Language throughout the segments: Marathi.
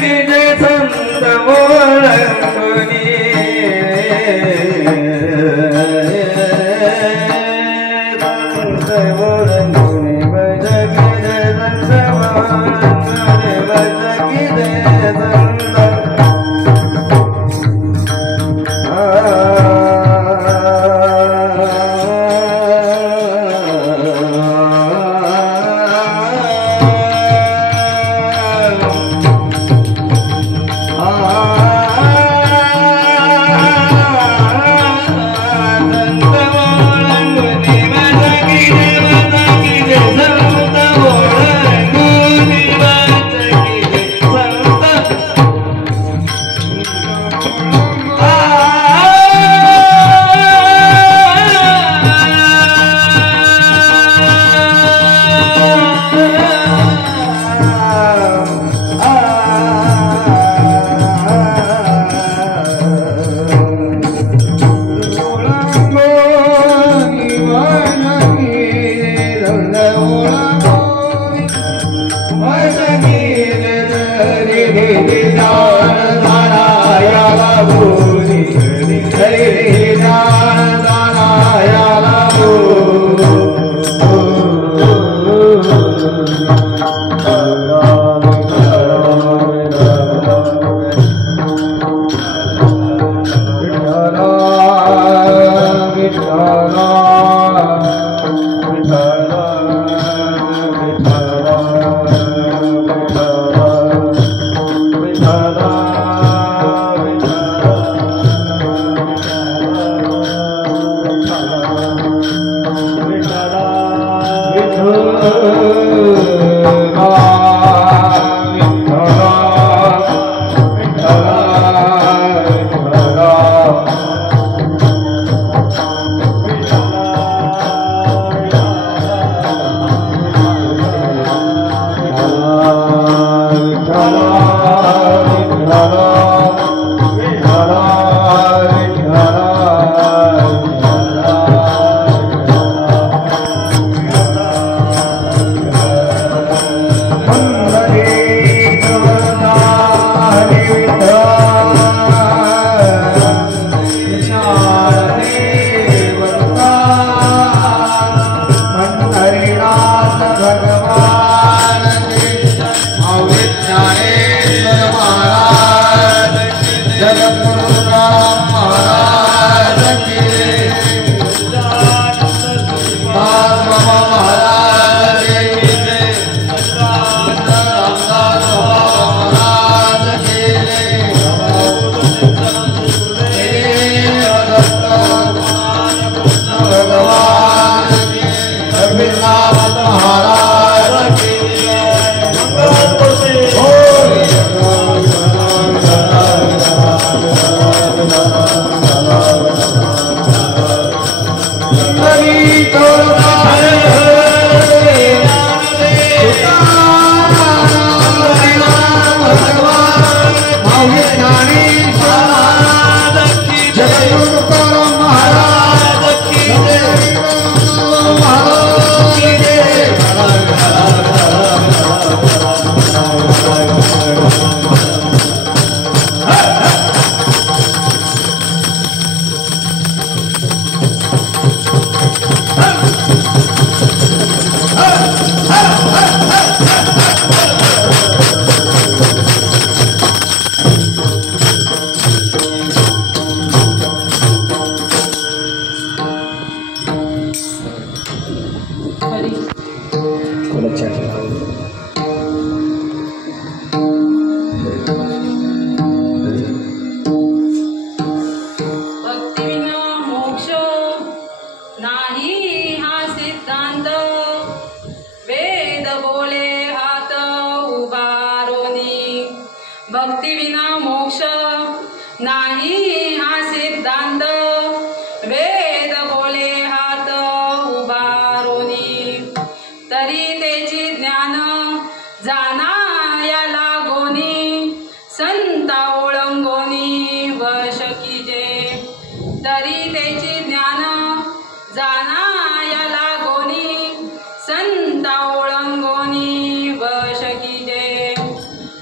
की जय संत ओळंगुनी संत ओळंगुनी भज की जय संत ओळंगुनी भज की जय संत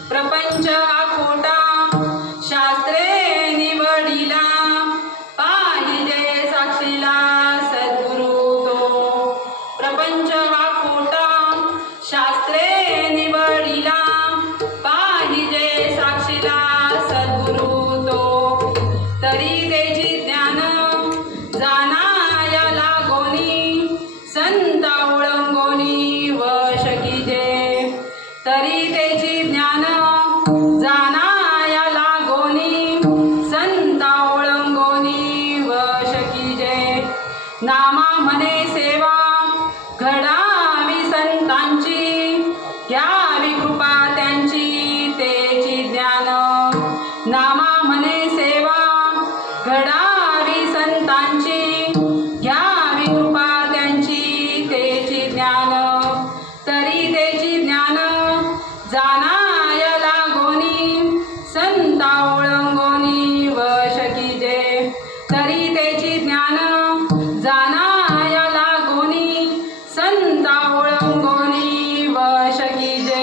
प्रपंच प्रपंच हा खोटा शास्त्रे निवडिला पाहिजे साक्षीला सद्गुरु तो प्रपंच हा खोटा शास्त्रे निवडिला पाहिजे साक्षीला सद्गुरु तो तरी त्याची ज्ञान जाणाया लागोनी संत ओळंगोनी वश कीजे तरी त्याची ज्ञान जाणाया लागोनी संत ओळंगोनी वश कीजे नामा म्हणे सेवा घडावी संतांची घ्यावी कृपा त्यांची तेची ज्ञान नामा म्हणे सेवा घडावी संतांची घ्यावी कृपा त्यांची तेची ज्ञान तरी तेची ज्ञान जाणाया लागोनी संता ओळंगोनी वश कीजे तरी तेची ज्ञान जाणाया लागोनी संता ओळंगोनी वश कीजे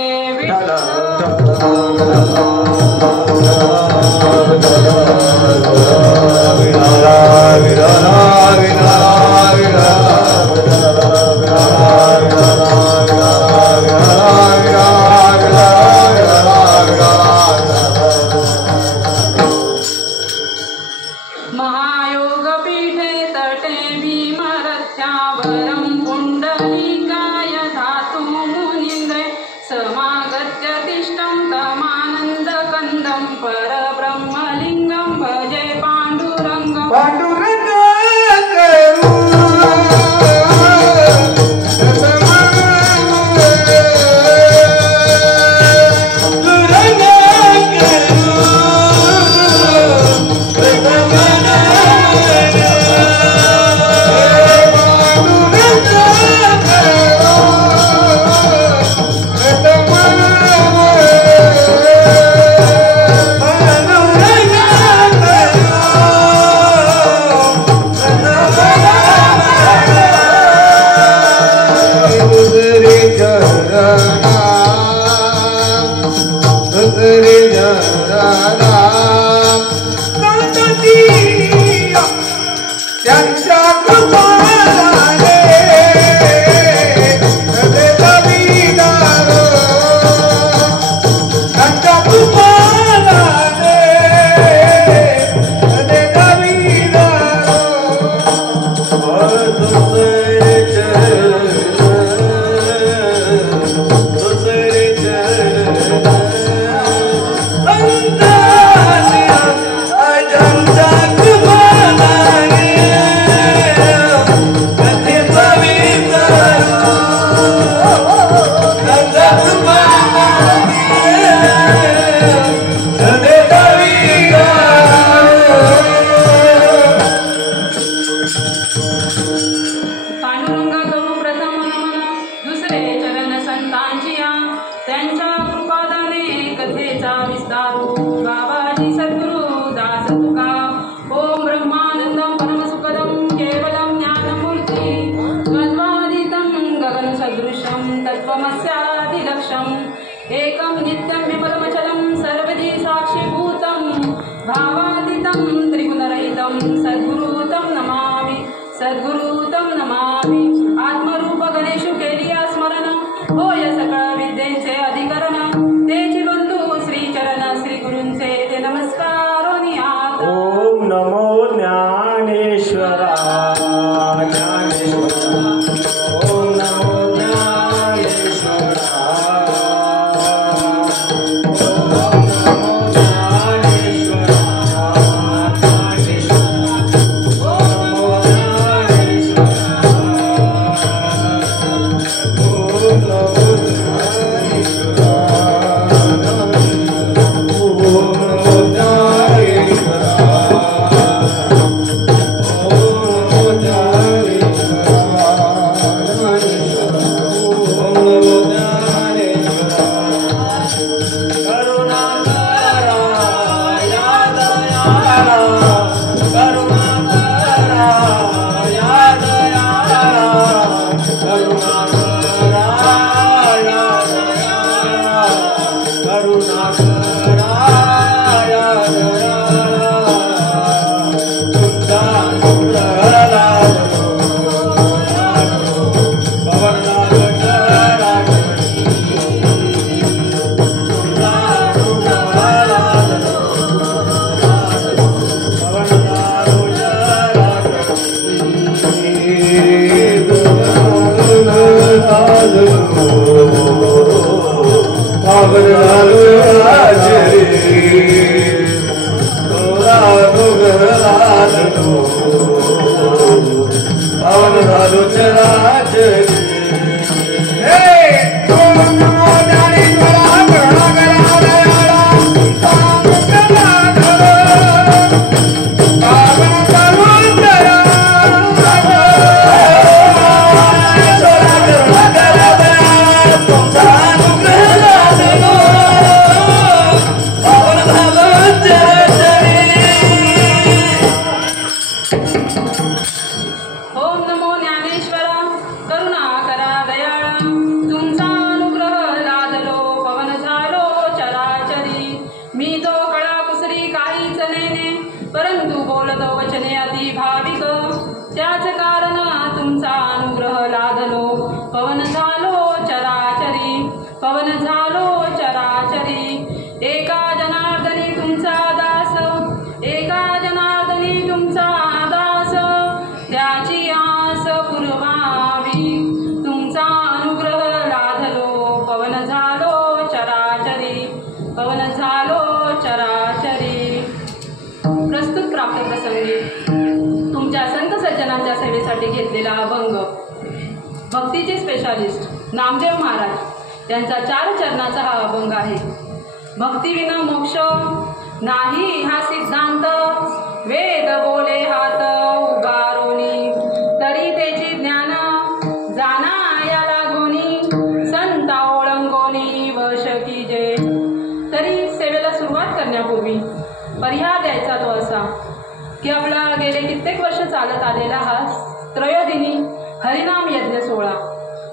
महायोग पीठे तटे भीमरथ्यावरं पुंडलिकाय धातु मुनीन्द्रे समागत्य तिष्ठं तमानन्दकन्दं परब्रह्मलिङ्गं भजे पाण्डुरङ्गं त्यांच्या कृपादाने कथेचा विस्तारू बाबाजी सद्गुरु दास तुका ओम ब्रह्मानंदं परमसुखदं केवलं ज्ञानमूर्ति द्वन्द्वातीतं गगनसदृशं तत्त्वमस्यादिलक्ष्यम् एकं नित्यं विमलमचलं सर्वधी साक्षीभूतं भावातीतं त्रिगुणरहितं सद्गुरु तं नमामि सद्गुरु तं नमामि आत्मरूप गणेशु केलिया स्मरण होय सकळ विद्येचे अधिकरण तेची बंधू श्री चरण श्री गुरूंचे ते नमस्कारोनी हात ओम नमो ज्ञानेश्वरा ज्ञानेश्वरा ओम नमो ज्ञानेश्वरा करुणा मी तो कळा कुसरी काहीच नेने, परंतु बोलतो वचने अति भाविक, त्याच कारण तुमचा अनुग्रह लादलो, पवन झालो चराचरी, पवन झालो चराचरी. एका जनार्दनी तुमचा दास, एका जनार्दनी तुमचा दास, त्याची आस पुरवावी, तुमचा अनुग्रह लादलो, पवन झालो चराचरी, पवन झालो चराचरी. प्रस्तुत प्राप्त प्रसंगी तुमच्या संत सज्जनांच्या सेवेसाठी घेतलेला अभंग भक्तीचे स्पेशालिस्ट नामदेव महाराज यांचा 4 चरणाचा हा अभंग आहे. भक्तीविना मोक्ष नाही हा सिद्धांत, वेद बोले हात उगारोनी, तरी त्याची ज्ञान जाना या लागोनी, संता ओळंगोनी वश कीजे. तरी सेवेला सुरुवात करण्यापूर्वी पर्याय द्यायचा तो असा की आपला गेले कित्येक वर्ष चालत आलेला हा त्रयोदिनी हरिनाम यज्ञ सोहळा,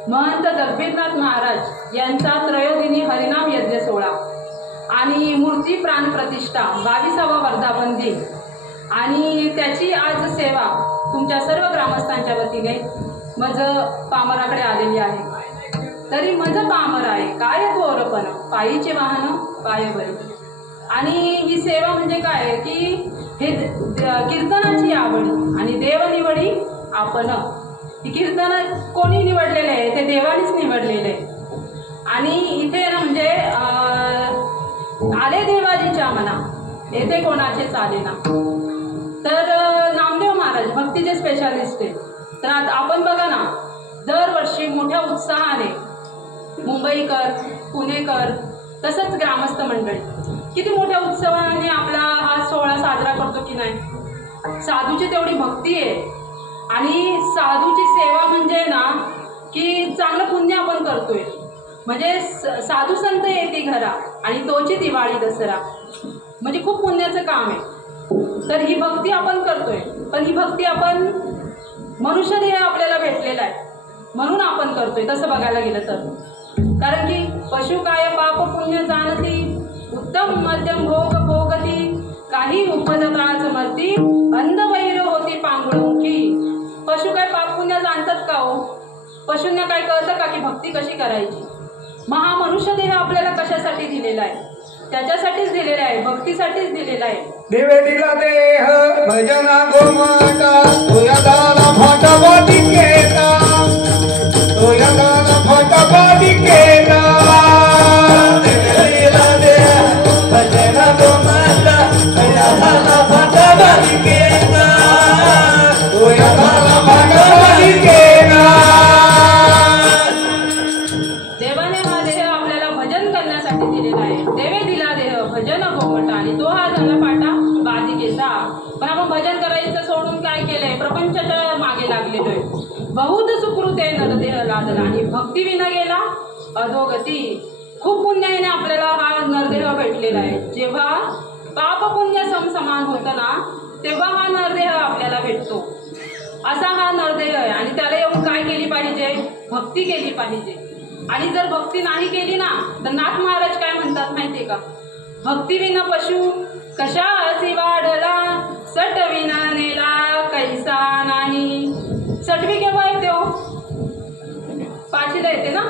महंत जगबीरनाथ महाराज यांचा त्रयोदिनी हरिनाम यज्ञ सोहळा आणि मूर्ती प्राण प्रतिष्ठा 22वा वर्धापन दिन, आणि त्याची आज सेवा तुमच्या सर्व ग्रामस्थांच्या वतीने मज पामराकडे आलेली आहे. तरी मज पामर आहे काय थोरपण, पायीचे वाहन पाय बरी. आणि ही सेवा म्हणजे काय की हे कीर्तनाची आवडी आणि देवनिवडी आपण. ही कीर्तन कोणी निवडलेले आहे ते देवानीच निवडलेले आहे. आणि इथे ना म्हणजे आले देवाजीच्या मना येथे कोणाचे चालेना. तर नामदेव महाराज भक्तीचे स्पेशालिस्ट आहे. तर आपण बघा ना दरवर्षी मोठ्या उत्साहाने मुंबईकर पुणेकर तसंच ग्रामस्थ मंडळी किती मोठ्या उत्सवाने आपला हा सोहळा साजरा करतो की नाही. साधूची तेवढी भक्ती आहे आणि साधूची सेवा म्हणजे ना की चांगलं पुण्य आपण करतोय. म्हणजे साधू संत येते घरा आणि तोची दिवाळी दसरा म्हणजे खूप पुण्याचं काम आहे. तर ही भक्ती आपण करतोय, पण ही भक्ती आपण मनुष्यदेह आपल्याला भेटलेला आहे म्हणून आपण करतोय तसं बघायला गेलं तर. कारण की पशु काय पाप पुण्य जाणती, उत्तम मध्यम भोग भोगती, काही उपजताच मरती, अंध बैल होती पांगुळमुखी. पशु काय पाप पुण्य जाणतात का हो? पशूंना काय कळतं का की भक्ती कशी करायची? मग हा मनुष्यदेह आपल्याला कशासाठी दिलेला आहे? त्याच्यासाठीच दिलेला आहे, भक्तीसाठीच दिलेला आहे. देवे दिला देह भजना गोमाता, तुया दाला फाटा बाटी केला, तुया दाला फाटा बाटी केला. देवे दिला देह भजना गोमाता, तुया दाला फाटा बाटी केला, तुया दाला फाटा बाटी केला. देवाने हा देह आपल्याला भजन करण्यासाठी दिलेला आहे. देवे दिला देह भजन गोमटा आणि तो हा झाला पाटा बाधिकेचा. पण आपण भजन करायचं सोडून काय केलंय? प्रपंचाच्या मागे लागलेलो आहे. बहुत सुकृते नरदेह लादला आणि भक्ती विना गेला अधोगती. खूप पुण्याने आपल्याला हा नरदेह भेटलेला आहे. जेव्हा पाप पुण्य समान होतं ना तेव्हा हा नरदेह आपल्याला भेटतो. असा हा नरदेह आहे आणि त्याला येऊन काय केली पाहिजे? भक्ती केली पाहिजे. आणि जर भक्ती नाही केली ना तर नाथ महाराज काय म्हणतात माहितीये का? भक्ती विना पशु कशा असी वाढला, सट विना नेला कैसा नाही. सटवी केव्हा येते हो? पाचीला येते ना.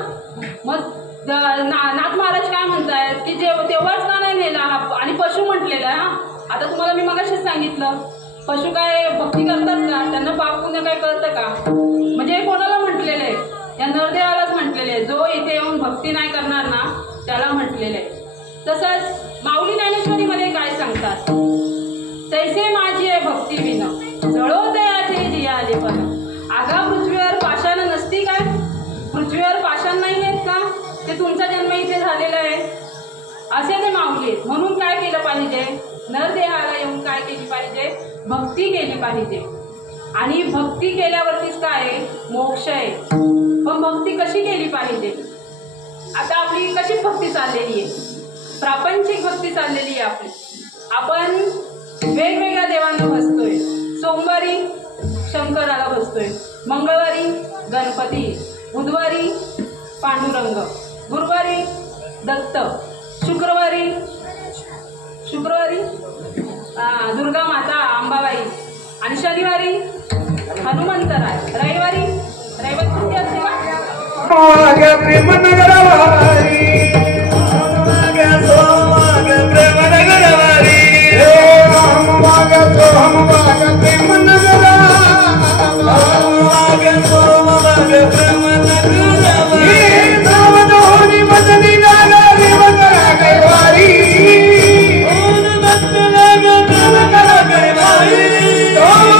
मग नाथ महाराज काय म्हणतायत की तेव्हाच का नाही नेला आणि पशु म्हटलेला आहे. आता तुम्हाला मी मगाशीच सांगितलं पशु काय भक्ती करतात का? त्यांना पाप पुण्य काय कळतं का? म्हणजे कोणाला म्हटलेलं आहे? या नरदेवालाच म्हटलेले आहे. जो इथे येऊन भक्ती नाही करणार ना त्याला म्हटलेलं आहे. तसंच माऊली ज्ञानेश्वरीमध्ये काय सांगतात? तैसे माझी आहे भक्ती विना, जळो दयाचे जियाले पण. आगा पृथ्वीवर पाषाण नसती काय? पृथ्वीवर पाषाण नाही आहेत का? ते तुमचा जन्म इथे झालेला आहे असे ते माऊली आहेत. म्हणून काय केलं पाहिजे? नरदेहाला येऊन काय केली पाहिजे? भक्ती केली पाहिजे. आणि भक्ती केल्यावरतीच काय आहे? मोक्ष आहे. पण भक्ती कशी केली पाहिजे? आता आपली कशी भक्ती चाललेली आहे? प्रापंचिक भक्ती चाललेली आहे आपली. आपण वेगवेगळ्या देवांना भजतोय. सोमवारी शंकराला भजतोय, मंगळवारी गणपती, बुधवारी पांडुरंग, गुरुवारी दत्त, शुक्रवारी शुक्रवारी दुर्गा माता अंबाबाई आणि शनिवारी हनुमंतराय. रविवारी सुट्टी असते का? मागे प्रेम नगरवारी मागे प्रेम नगरवारी मागे प्रेम नगरवारी प्रेम नगरवारी नावनी मदनी नागरी वगरा कैवारी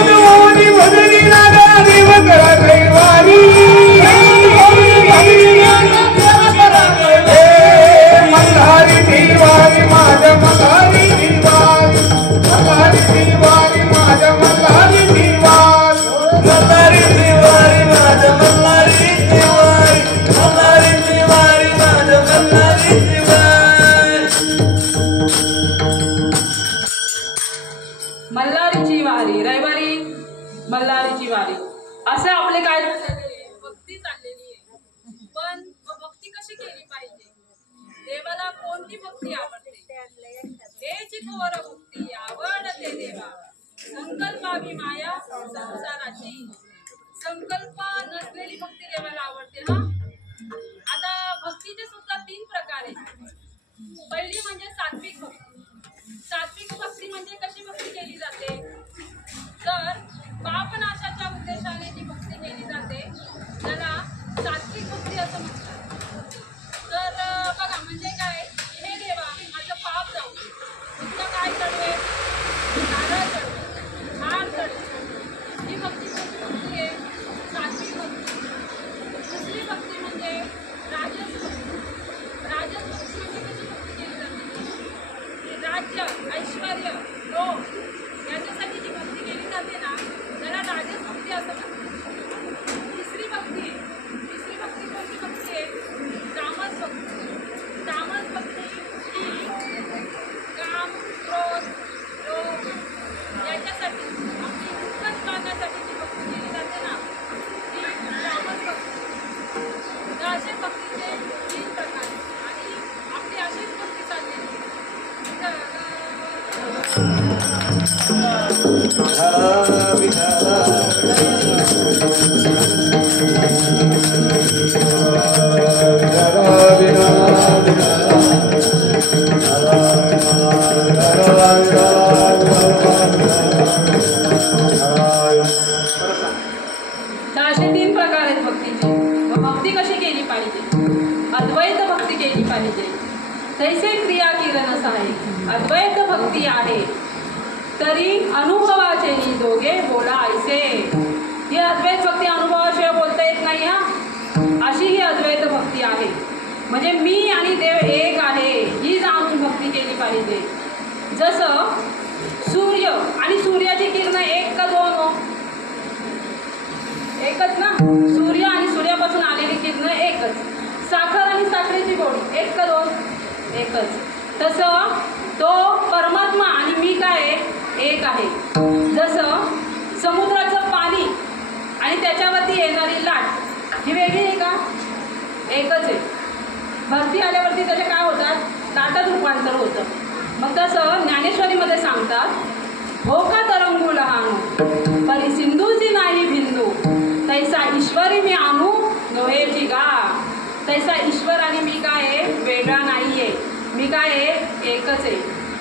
नावनी मदनी नागरी वगरा कैवारी मल्हारी दिवारी माझ्या मल्हारी दिवारी मल्हारी दिवारी माझ्या मल्हारी दिवारी मल्हारी दिवारी माझ्या मल्हारी दिवारी मल्हारी दिवारी माझ्या मल्हारी दिवारी. मल्हारीची वारी रविवारी मल्हारीची वारी असं आपले काय भक्ती चाललेली आहे. पण भक्ती कशी केली पाहिजे? देवाला कोणती भक्ती आवडते? हे चिकोर भक्ती आवडते देवा संकल्पावी माया संसाराची. संकल्प नसलेली भक्ती देवाला आवडते ना. आता भक्तीचे सुद्धा 3 प्रकार आहेत. पहिली म्हणजे सात्विक भक्ती. सात्विक भक्ती म्हणजे कशी भक्ती केली जाते? तर पापनाशाच्या उद्देशाने जी भक्ती केली जाते त्याला सात्विक भक्ती असं म्हणतात. तर बघा म्हणजे काय, हे देवा माझं पाप जाऊ तुमचं काय चढवेल? नारळ चढवेल, हार चढवेल. ही भक्ती कोणती भक्ती आहे? सात्विक भक्ती. दुसरी भक्ती म्हणजे राजस भक्ती. राजस भक्ती म्हणजे कशी भक्ती केली जाते? राज्य, ऐश्वर, लोभ याच्यासाठी जी भक्ती केली जाते ना त्याला राजस भक्ती असं म्हणतात. तिसरी भक्ती कोणती भक्ती आहे? तामस भक्ती. तामस भक्ती ही काम, क्रोध, लोभ याच्यासाठी आपली उत्कट करण्यासाठी जी भक्ती केली जाते ना ती तामस भक्ती. तर असे भक्तीचे 3 प्रकार आहेत आणि आपली अशीच भक्ती चाललेली आहे. तर असे 3 प्रकार आहेत भक्तीचे. भक्ती कशी केली पाहिजे? अद्वैत भक्ती केली पाहिजे. तैसे क्रिया किरण आहे. अद्वैत भक्ती आहे तरी अनुभवाचे ही दोघे बोला ऐसे. ही अद्वैत भक्ती अनुभवाशिवाय बोलता येत नाही हा. अशी ही अद्वैत भक्ती आहे. म्हणजे मी आणि देव एक आहे ही जाणून भक्ती केली पाहिजे. जसं सूर्य आणि सूर्याची किरण 1 का 2 हो? एकच ना. सूर्य आणि सूर्यापासून आलेली किरण एकच. साखर आणि साखरेची गोडी 1 का 2? एकच. तसं तो परमात्मा आणि मी काय एक आहे. जसं समुद्राचं पाणी आणि त्याच्यावरती येणारी लाट ही वेगळी आहे का? एकच आहे. भरती आल्यावरती त्याचे काय होतात? लाटात रूपांतर होतं. मग तसं ज्ञानेश्वरीमध्ये सांगतात हो का तरंगू लहानू परी सिंधूची नाही बिंदू तैसा ईश्वरी मी आणू नव्हेची गा. तैसा ईश्वर आणि मी काय आहे? वेगळा नाही आहे. मी काय आहे? एकच आहे.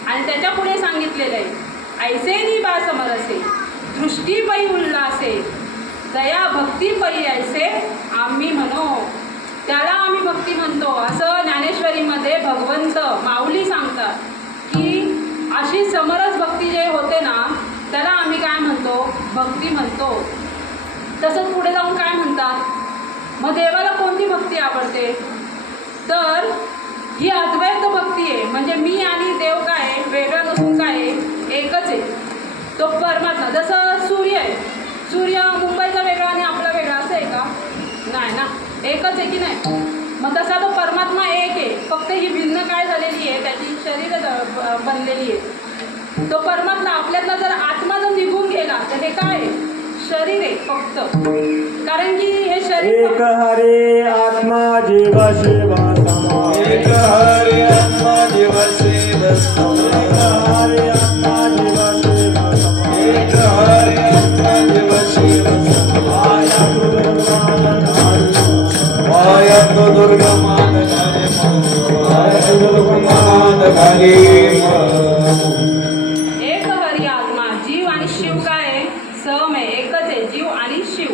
आणि त्याच्या पुढे सांगितलेलं आहे ऐसे नि बा समरसे दृष्टी पै उल्हासे दया भक्ती पै ऐसे आम्ही म्हणो. त्याला आम्ही भक्ती म्हणतो असं ज्ञानेश्वरीमध्ये भगवंत माऊली सांगतात की अशी समरस भक्ती जे होते ना त्याला आम्ही काय म्हणतो? भक्ती म्हणतो. तसंच पुढे जाऊन काय म्हणतात? मग देवाला कोणती भक्ती आवडते? तर ही अद्वैत भक्ती आहे. म्हणजे मी आणि देव काय वेगळा नसून काय एकच आहे. तो परमात्मा. जसं सूर्य आहे. सूर्य मुंबईचा वेगळा आणि आपला वेगळा असं आहे का? नाही ना. एकच आहे की नाही? मग तसा तो परमात्मा एक आहे. फक्त ही भिन्न काय झालेली आहे? त्याची शरीर बनलेली आहे. तो परमात्मा आपल्यातला जर आत्मा जर निघून गेला तर हे काय आहे? शरीर आहे फक्त. कारण की हे शरीर एक हरे आत्मा जीव शिव समा. एक हरे आत्मा जीव शिव समा. एक हरी आत्मा जीव आणि शिव काय आहे सम आहे एकच आहे जीव आणि शिव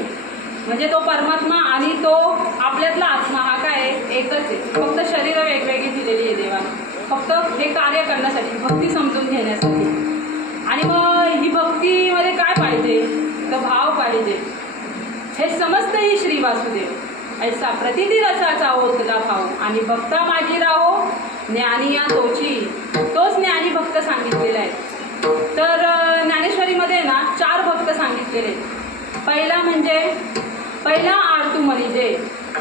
म्हणजे तो परमात्मा आणि तो आपल्यातला आत्मा हा काय आहे एकच आहे फक्त शरीर वेगवेगळी दिलेली आहे देवाने फक्त हे कार्य करण्यासाठी भक्ती समजून घेण्यासाठी आणि मग ही भक्तीमध्ये काय पाहिजे तर भाव पाहिजे हे समजतं ही श्री वासुदेव ऐसा प्रतिती रसाचा ओतला भाव आणि भक्ता माझी राहो ज्ञानी या तोची तोच ज्ञानी भक्त सांगितलेला आहे तर ज्ञानेश्वरीमध्ये ना 4 भक्त सांगितलेले पहिला आरतू मरिजे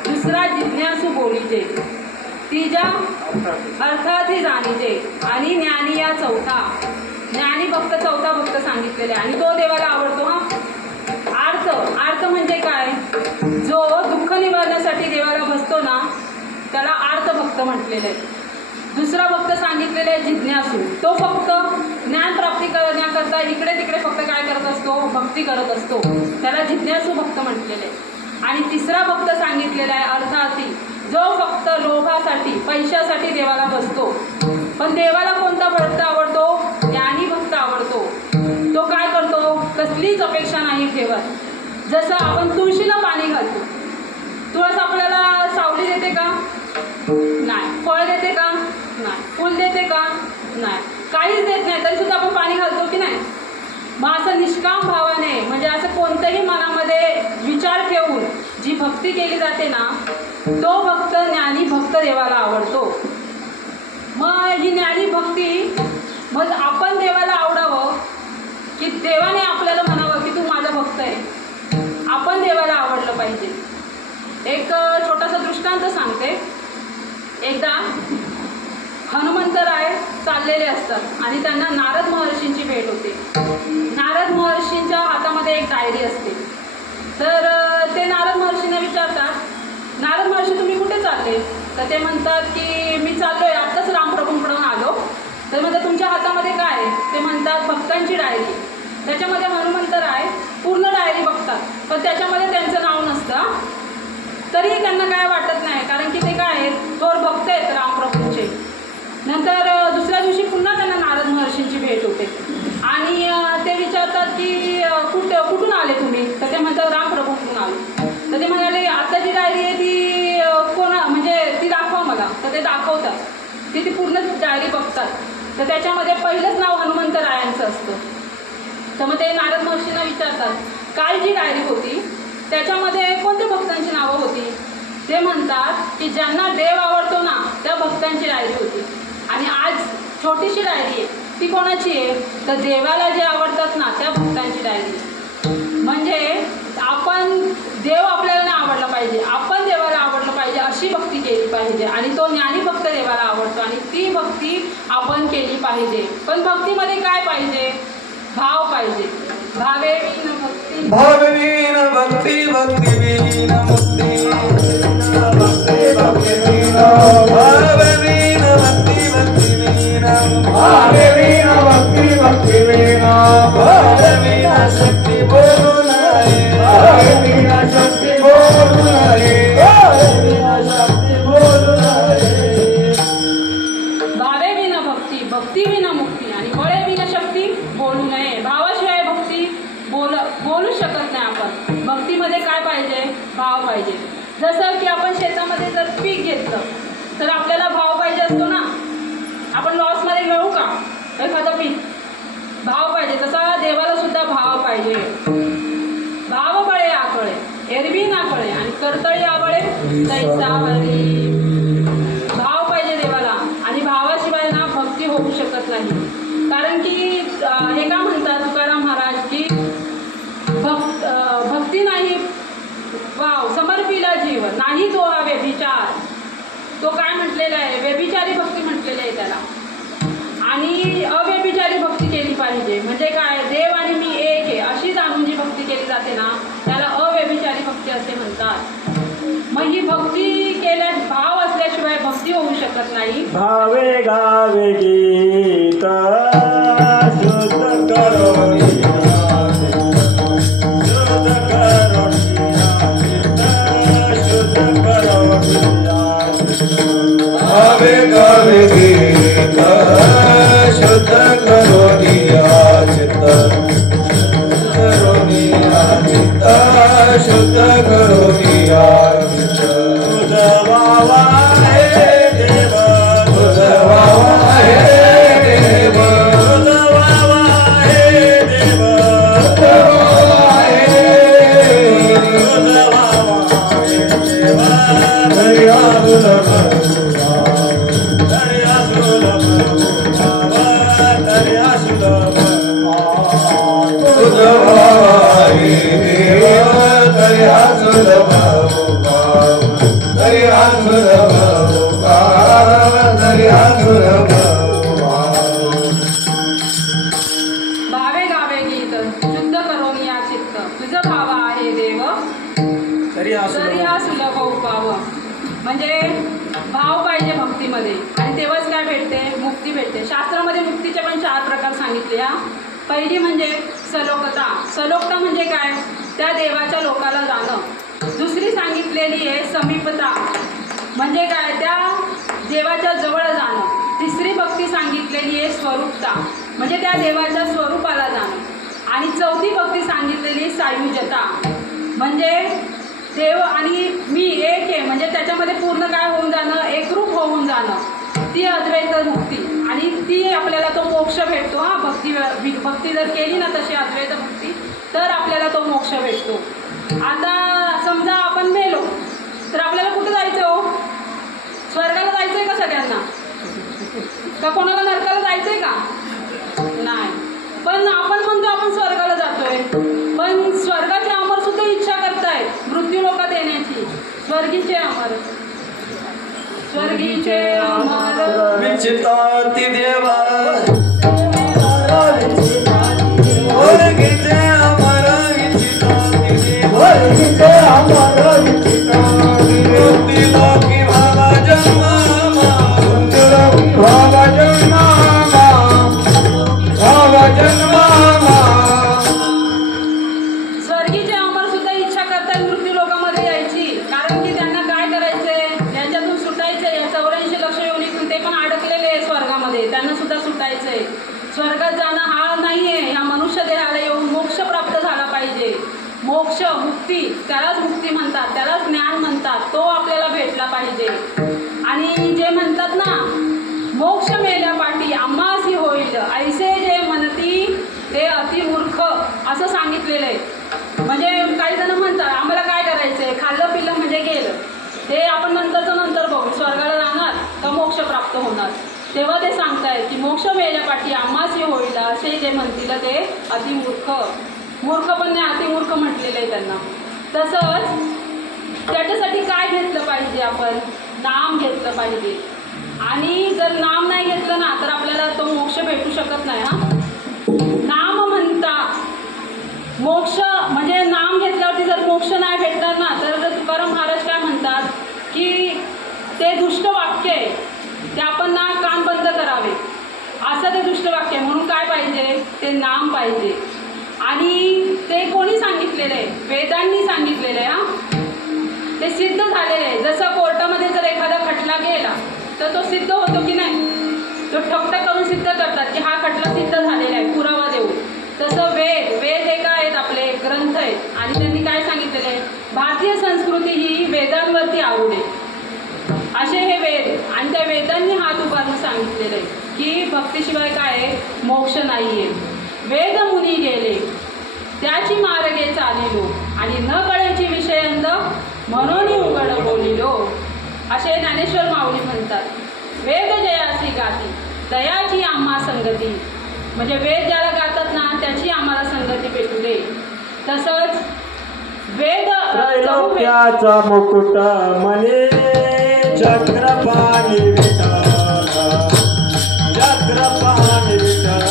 दुसरा जिज्ञासू बोलीजे तिजा अर्थात जाणीजे आणि ज्ञानी या ज्ञानी भक्त चौथा भक्त सांगितलेले आणि तो देवाला आवडतो हा आर्त म्हणजे काय जो दुःख निवारण्यासाठी देवाला बसतो ना त्याला आर्त भक्त म्हटलेले आहे दुसरा भक्त सांगितलेले आहे जिज्ञासू तो फक्त ज्ञान प्राप्ती करण्याकरता इकडे तिकडे फक्त काय करत असतो भक्ती करत असतो त्याला जिज्ञासू भक्त म्हटलेले आणि तिसरा भक्त सांगितलेला आहे अर्थार्थी जो फक्त लोभासाठी पैशासाठी देवाला बसतो पण देवाला कोणता भक्त आवडतो ज्ञानी भक्त आवडतो तो काय करतो कसलीच अपेक्षा नाही ठेवत जसं आपण तुळशीला पाणी घालतो तुळस आपल्याला सावली देते का नाही फळ देते का नाही फुल देते का नाही काहीच देत नाही तरी सुद्धा आपण पाणी घालतो की नाही मग असं निष्काम भावाने म्हणजे असं कोणत्याही मनामध्ये विचार ठेवून जी भक्ती केली जाते ना तो भक्त ज्ञानी भक्त देवाला आवडतो मग ही ज्ञानी भक्ती मग आपण देवाला आवडावं की देवाने आपल्याला म्हणावं की तू माझा भक्त आहे आपण देवाला आवडलं पाहिजे एक छोटासा दृष्टांत सांगते एकदा हनुमंतराय चाललेले असतात आणि त्यांना नारद महर्षींची भेट होते नारद महर्षींच्या हातामध्ये एक डायरी असते तर ते नारद महर्षींना विचारतात नारद महर्षी तुम्ही कुठे चालले तर ते म्हणतात की मी चाललोय आत्ताच रामप्रभूंकडून आलो तर म्हणतात तुमच्या हातामध्ये काय आहे ते म्हणतात भक्तांची डायरी त्याच्यामध्ये हनुमंतराय पूर्ण डायरी बघतात पण त्याच्यामध्ये त्यांचं नाव नसतं तरीही त्यांना काय वाटत नाही कारण की ते काय आहेत थोर भक्त आहेत रामप्रभूंचे नंतर दुसऱ्या दिवशी पुन्हा त्यांना नारद महर्षींची भेट होते आणि ते विचारतात की कुठून आले तुम्ही तर ते म्हणतात रामप्रभूंकडून आलो तर ते म्हणाले आता जी डायरी आहे ती म्हणजे ती दाखवा मला तर ते दाखवतात ती पूर्ण डायरी बघतात तर त्याच्यामध्ये पहिलंच नाव हनुमंतरायांचं असतं तर मग ते नारद महर्षींना विचारतात काल जी डायरी होती त्याच्यामध्ये कोणत्या भक्तांची नावं होती ते म्हणतात की ज्यांना देव आवडतो ना त्या भक्तांची डायरी होती आणि आज छोटीशी डायरी आहे ती कोणाची आहे तर देवाला जे आवडतात ना त्या भक्तांची डायरी म्हणजे आपण देव आपल्याला नाही आवडला पाहिजे आपण देवाला आवडलं पाहिजे अशी भक्ती केली पाहिजे आणि तो ज्ञानी भक्त देवाला आवडतो आणि ती भक्ती आपण केली पाहिजे पण भक्तीमध्ये काय पाहिजे भाव पाहिजे भावे विन भक्ती भाववीन भक्ती भक्ती वीन मुक्ती भक्ती भक्ती वीन भाववीन भक्ती भक्ती वीन भाववीन भक्ती भक्ती वीन भाववीन शक्ती बोलू नये भाववीन शक्ती बोलू नये भाववीन शक्ती बोलू नये भावे विन भक्ती भक्ती विन मुक्ती आणि बळे विन शक्ती बोलू नये भावाशिवाय भक्ती बोलू शकत नाही आपण भक्तीमध्ये काय पाहिजे भाव पाहिजे जसं की आपण शेतामध्ये जर पीक घेतलं तर आपल्याला भाव पाहिजे असतो ना आपण लॉसमध्ये घेऊ का एखादं पीक भाव पाहिजे तसा देवाला सुद्धा भाव पाहिजे भाव बळे आकळे एरवी ना कळे आणि कर्तळी आवळे तैसा हरी भाव पाहिजे देवाला आणि भावाशिवाय ना भक्ती होऊ शकत नाही कारण की हे का म्हणतात तुकाराम महाराज की भक्ती नाही वाव समर्पिला जीव नाही तो हा व्यभिचार तो काय म्हटलेला आहे व्यभिचारी भक्ती म्हटलेली आहे त्याला आणि अव्यभिचारी भक्ती केली पाहिजे म्हणजे काय देव आणि मी एक आहे अशी जाणून जी भक्ती केली जाते ना त्याला अव्यभिचारी भक्ती असे म्हणतात मग ही भक्ती केल्या भाव असल्याशिवाय भक्ती होऊ शकत नाही भावे गावे गीत शुद्ध करोनी भावे गावे गीत म्हणजे भाव पाहिजे भक्तीमध्ये आणि तेव्हाच काय भेटते, मुक्ती भेटते. शास्त्रामध्ये मुक्तीचे पण 4 प्रकार सांगितले. पहिली म्हणजे सलोकता. सलोकता म्हणजे काय, त्या देवाच्या लोकाला जाणं. दुसरी सांगितलेली आहे समीपता, म्हणजे काय, त्या देवाच्या जवळ जाणं. तिसरी भक्ती सांगितलेली आहे स्वरूपता, म्हणजे त्या देवाच्या स्वरूपाला जाणं. आणि चौथी भक्ती सांगितलेली सायुज्यता, म्हणजे देव आणि मी एक आहे, म्हणजे त्याच्यामध्ये पूर्ण काय होऊन जाणं, एकरूप होऊन जाणं. ती अद्वैत मुक्ती आणि ती आपल्याला तो मोक्ष भेटतो. भक्ती जर केली ना तशी अद्वैत भक्ती, तर आपल्याला तो मोक्ष भेटतो. आता समजा आपण मेलो तर आपल्याला कुठे जायचं हो? स्वर्गाला जायचंय का सगळ्यांना? का कोणाला नरकाला जायचंय का? नाही. पण आपण म्हणतो आपण स्वर्गाला जातोय, पण स्वर्गाचे अमर सुद्धा इच्छा करतायत मृत्यू लोकात येण्याची. स्वर्गीचे अमर, स्वर्गीचे अमर विचिताती देवा, स्वर्गीचे अमर विचिताती देवा, मृत्यू लोकी भावा जन्मामा, भावा जन्मामा, भावा जन्मामा. स्वर्गीचे अमर सुद्धा इच्छा करतात मृत्यू लोकांमध्ये यायची, कारण की त्यांना काय करायचंय, याच्यातून सुटायचंय. या 84 लक्ष योनीतून ते पण अडकलेले आहे स्वर्गामध्ये, त्यांना सुद्धा सुटायचंय. स्वर्गात जाणं हा नाहीये, ह्या मनुष्य देहाला येऊन मोक्ष प्राप्त झाला पाहिजे. मोक्ष, मुक्ती, त्यालाच मुक्ती म्हणतात, त्यालाच ज्ञान म्हणतात, तो आपल्याला भेटला पाहिजे. आणि जे म्हणतात ना, मोक्ष मेल्या पाठी आम्हासी होईल, ऐसे जे म्हणती ते अतिमूर्ख, असं सांगितलेलं आहे. म्हणजे काही जण म्हणतात आम्हाला काय करायचंय, खाल्लं पिल्लं म्हणजे गेलं, ते आपण नंतर बघू, स्वर्गाला जाणार का मोक्ष प्राप्त होणार. तेव्हा ते सांगतायत की मोक्ष मेल्या पाठी आम्हासी होईल, असे जे म्हणतील ते अतिमूर्ख. मूर्ख पण नाही, अतिमूर्ख म्हटलेलं आहे त्यांना. तसंच त्याच्यासाठी काय घेतलं पाहिजे, आपण नाम घेतलं पाहिजे. आणि जर नाम नाही घेतलं ना तर आपल्याला तो मोक्ष भेटू शकत नाही. नाम म्हणता मोक्ष, म्हणजे नाम घेतल्यावरती जर मोक्ष नाही भेटणार ना तर तुकाराम महाराज काय म्हणतात की ते दुष्ट वाक्य आहे, ते आपण ना कान बंद करावे, असं ते दुष्ट वाक्य आहे. म्हणून काय पाहिजे, ते नाम पाहिजे. आणि ते कोणी सांगितलेलं आहे, वेदांनी सांगितलेलं आहे. ते सिद्ध झालेलं आहे. जसं कोर्टामध्ये जर एखादा खटला गेला तर तो सिद्ध होतो की नाही, तो ठकठक करून सिद्ध करतात की हा खटला सिद्ध झालेला आहे, पुरावा देऊ. तसं वेद हे काय आहेत, आपले ग्रंथ आहेत. आणि त्यांनी काय सांगितलेलं आहे, भारतीय संस्कृती ही वेदांवरती आवडे, असे हे वेद. आणि त्या वेदांनी हात उभारून सांगितलेलं आहे की भक्तीशिवाय काय आहे, मोक्ष नाहीये. वेद मुनी गेले त्याची मार्गे चालिलो, आणि न कळेची विषयंद म्हणून उघड बोलिलो, असे ज्ञानेश्वर माऊली म्हणतात. वेद जयासी गाती दयाची आम्हा संगती, म्हणजे वेद ज्याला गातात ना त्याची आम्हाला संगती भेटू दे. तसंच वेद त्रैलोक्याचा मुकुट मने चक्रपाणी विठ्ठल, चक्रपाणी विठ्ठल,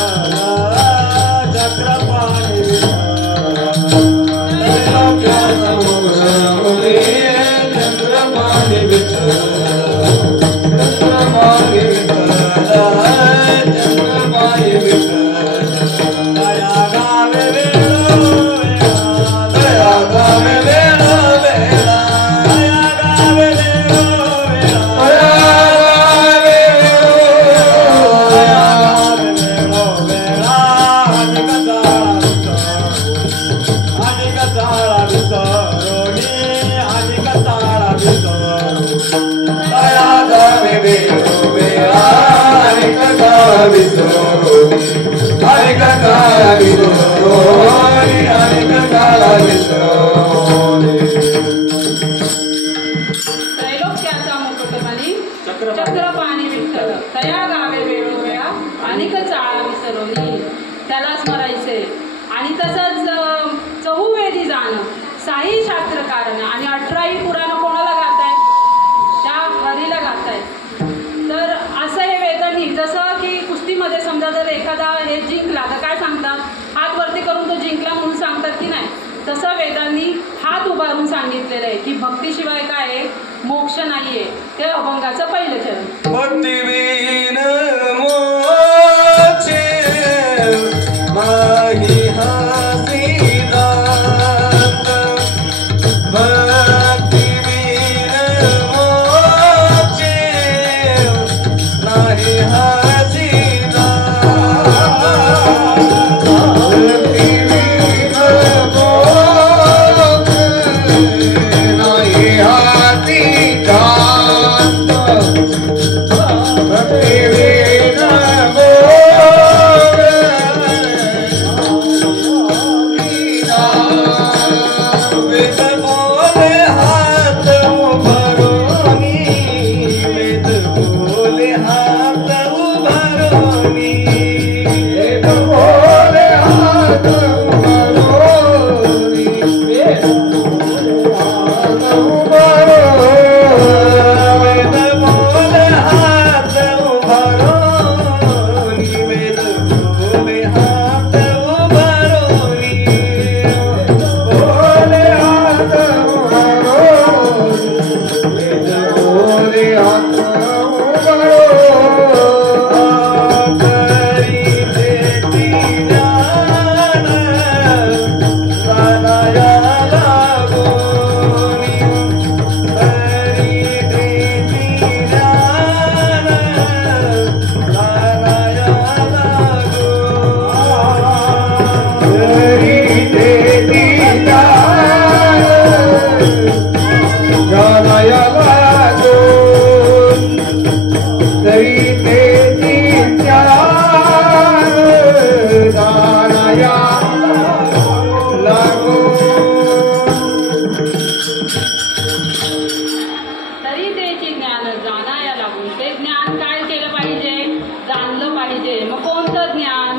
चक्रपाणी विठ्ठल. त्रैलोक्याचा मुकुट मने चक्रपाणी विठ्ठल, चक्रपाणी विठ्ठल, चक्रपाणी विठ्ठल. दया गावे वेळोवेळा, दया गावे वेळोवेळा, दया गावे वेळोवेळा, दया दया गावे वेळोवेळा. आणि कसाळा विसरोनी, आणि कसाळा विसरोनी. दया गावे वेळोवेळा, आणि कसाळा विसरोनी, आणि कसाळा विसरोनी, आणि कसाळा विसरोनी. त्रैलोक्याचा मुकुटमणी चक्रपाणी विठ्ठल, तया गावे वेळोवेळा अनेक चाळा विसरवली, त्याला स्मरायचे. आणि तसंच चहुवेदी जाणं, साही शास्त्रकारण आणि 18ही पुराण कोणाला गाताय, त्या हरीला गाताय. तर असं हे वेदांनी, जसं की कुस्तीमध्ये समजा जर एखादा हे जिंकला तर काय सांगतात, हात वरती करून तो जिंकला म्हणून सांगतात की नाही, तसं वेदांनी हात उभारून सांगितलेलं आहे की भक्तीशिवाय काय आहे, मोक्ष नाहीये. ते अभंगाचं पहिलं चरण. भक्तिविन मोक्ष नाही हासिदात. भक्तिविन मोक्ष नाही हासिदात. भक्तिविन मोक्ष नाही हासिदात. भक्तिविन वेद बोले हात उभारोनी. वेद बोले हात उभारोनी. वेद बोले हात उभारोनी. वेद बोले हात उभारोनी. वेद बोले हात उभारोनी. वेद बोले हात उभारोनी. बोले हात उभारोनी. वेद बोले हात उभारोनी. तरी देती ज्ञान सानाया लागोनी. तरी देती ज्ञान सानाया लागोनी. तरी देती ज्ञान सानाया लागोनी. तरी देती ज्ञान सानाया लागोनी. तरी त्याची ज्ञान जाणाया लागून. ते ज्ञान काय केलं पाहिजे? जाणलं पाहिजे. मग कोणतं ज्ञान?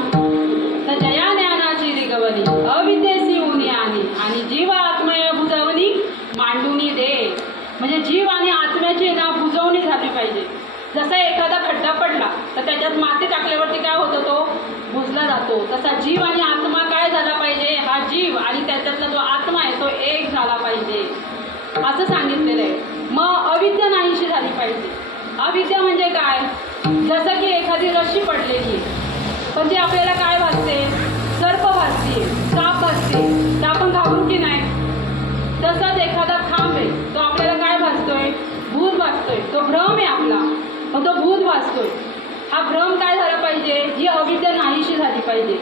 तर जया ज्ञानाची रिगवली अविद्येसी उनी आणि जीव आत्मय बुजवणी मांडुनी दे. म्हणजे जीव आणि आत्म्याची ना बुजवणी झाली पाहिजे. जसा एखादा खड्डा पडला तर त्याच्यात माती टाकल्यावरती काय होतं? तो बुजला जातो. तसा जीव आणि आत्मा काय झाला पाहिजे? हा जीव आणि त्याच्यातला जो आत्मा आहे तो एक झाला पाहिजे असं सांगितलेलं आहे. मग अविद्या नाहीशी झाली पाहिजे. अविद्या म्हणजे काय? जसं की एखादी रशी पडलेली आहे पण ती आपल्याला काय भासते? सर्प भासते, साप भासते, तर आपण घाबरू की नाही? तसाच एखादा खांब आहे तो आपल्याला काय भासतोय? भूत भासतोय. तो भ्रम आहे आपला पण तो भूत भासतोय. हा भ्रम काय झाला पाहिजे? ही अविद्या नाहीशी झाली पाहिजे.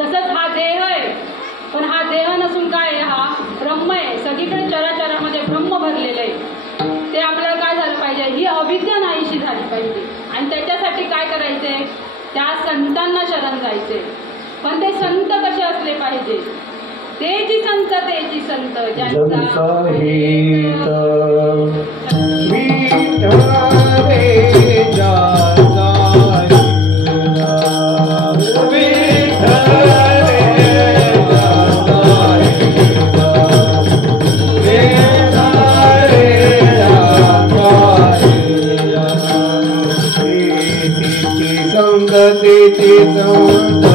तसंच हा देह आहे पण हा देह नसून काय आहे? हा ब्रह्म आहे. सगळीकडे चराचरामध्ये ब्रह्म भरलेलं आहे. ते आपल्याला काय झालं पाहिजे? ही अविद्या नाहीशी झाली पाहिजे. आणि त्याच्यासाठी काय करायचंय? त्या संतांना शरण जायचे. पण ते संत कसे असले पाहिजे? तेची संत ज्यांचा हित विठ्ठले जाता विठ्ठले जाता वेदारे जाता संगतीची संता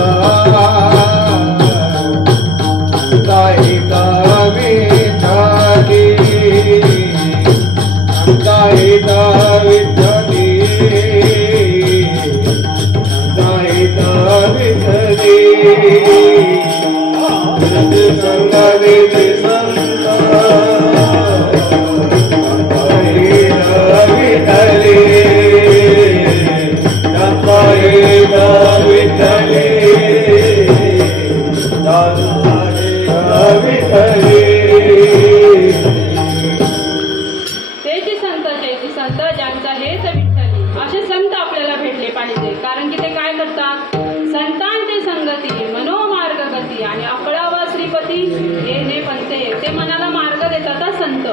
असे संत आपल्याला भेटले पाहिजे. कारण की ते काय करतात? संतांची संगती मनोमार्ग गती आणि अकळावा श्रीपती येणे पंथे. ते मनाला मार्ग देतात हा संत.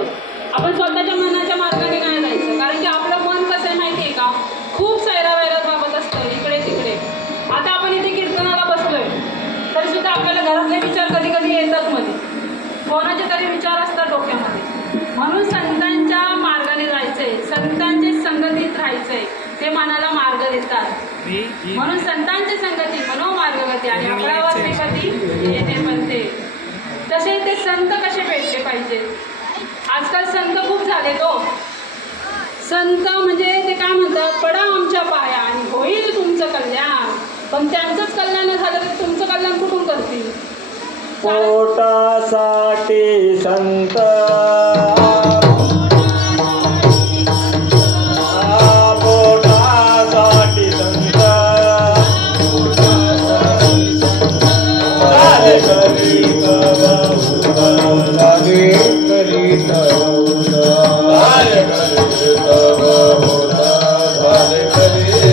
आपण स्वतःच्या मनाच्या मार्गाने नाही जायचं. कारण की आपलं मन कसं आहे माहिती आहे का? खूप सैरावैरात बाबत असतं इकडे तिकडे. आता आपण इथे कीर्तनाला बसलोय तरी सुद्धा आपल्याला घरातले विचार कधी कधी येतात मध्ये. कोणाचे तरी विचार असतात डोक्यामध्ये. म्हणून संतांच्या मार्गाने जायचंय. संतांच्या संगतीत राहायचंय. ते मनाला मार्ग देतात. म्हणून संतांची संगती मनोमार्गगती आणि अकळावा श्रीपती येणे पंथे. तसे ते संत कसे भेटले पाहिजे? आजकाल संत खूप झाले तो. संत म्हणजे ते काय म्हणतात, पडा आमच्या पाया आणि होईल तुमचं कल्याण. पण त्यांचंच कल्याण झालं तर तुमचं कल्याण कुठून करतील? पोटासाठी संत, पोटासाठी संत, झाले करीत बहुत, लागे करीत बहुत, झाले करीत बहुत, झाले करीत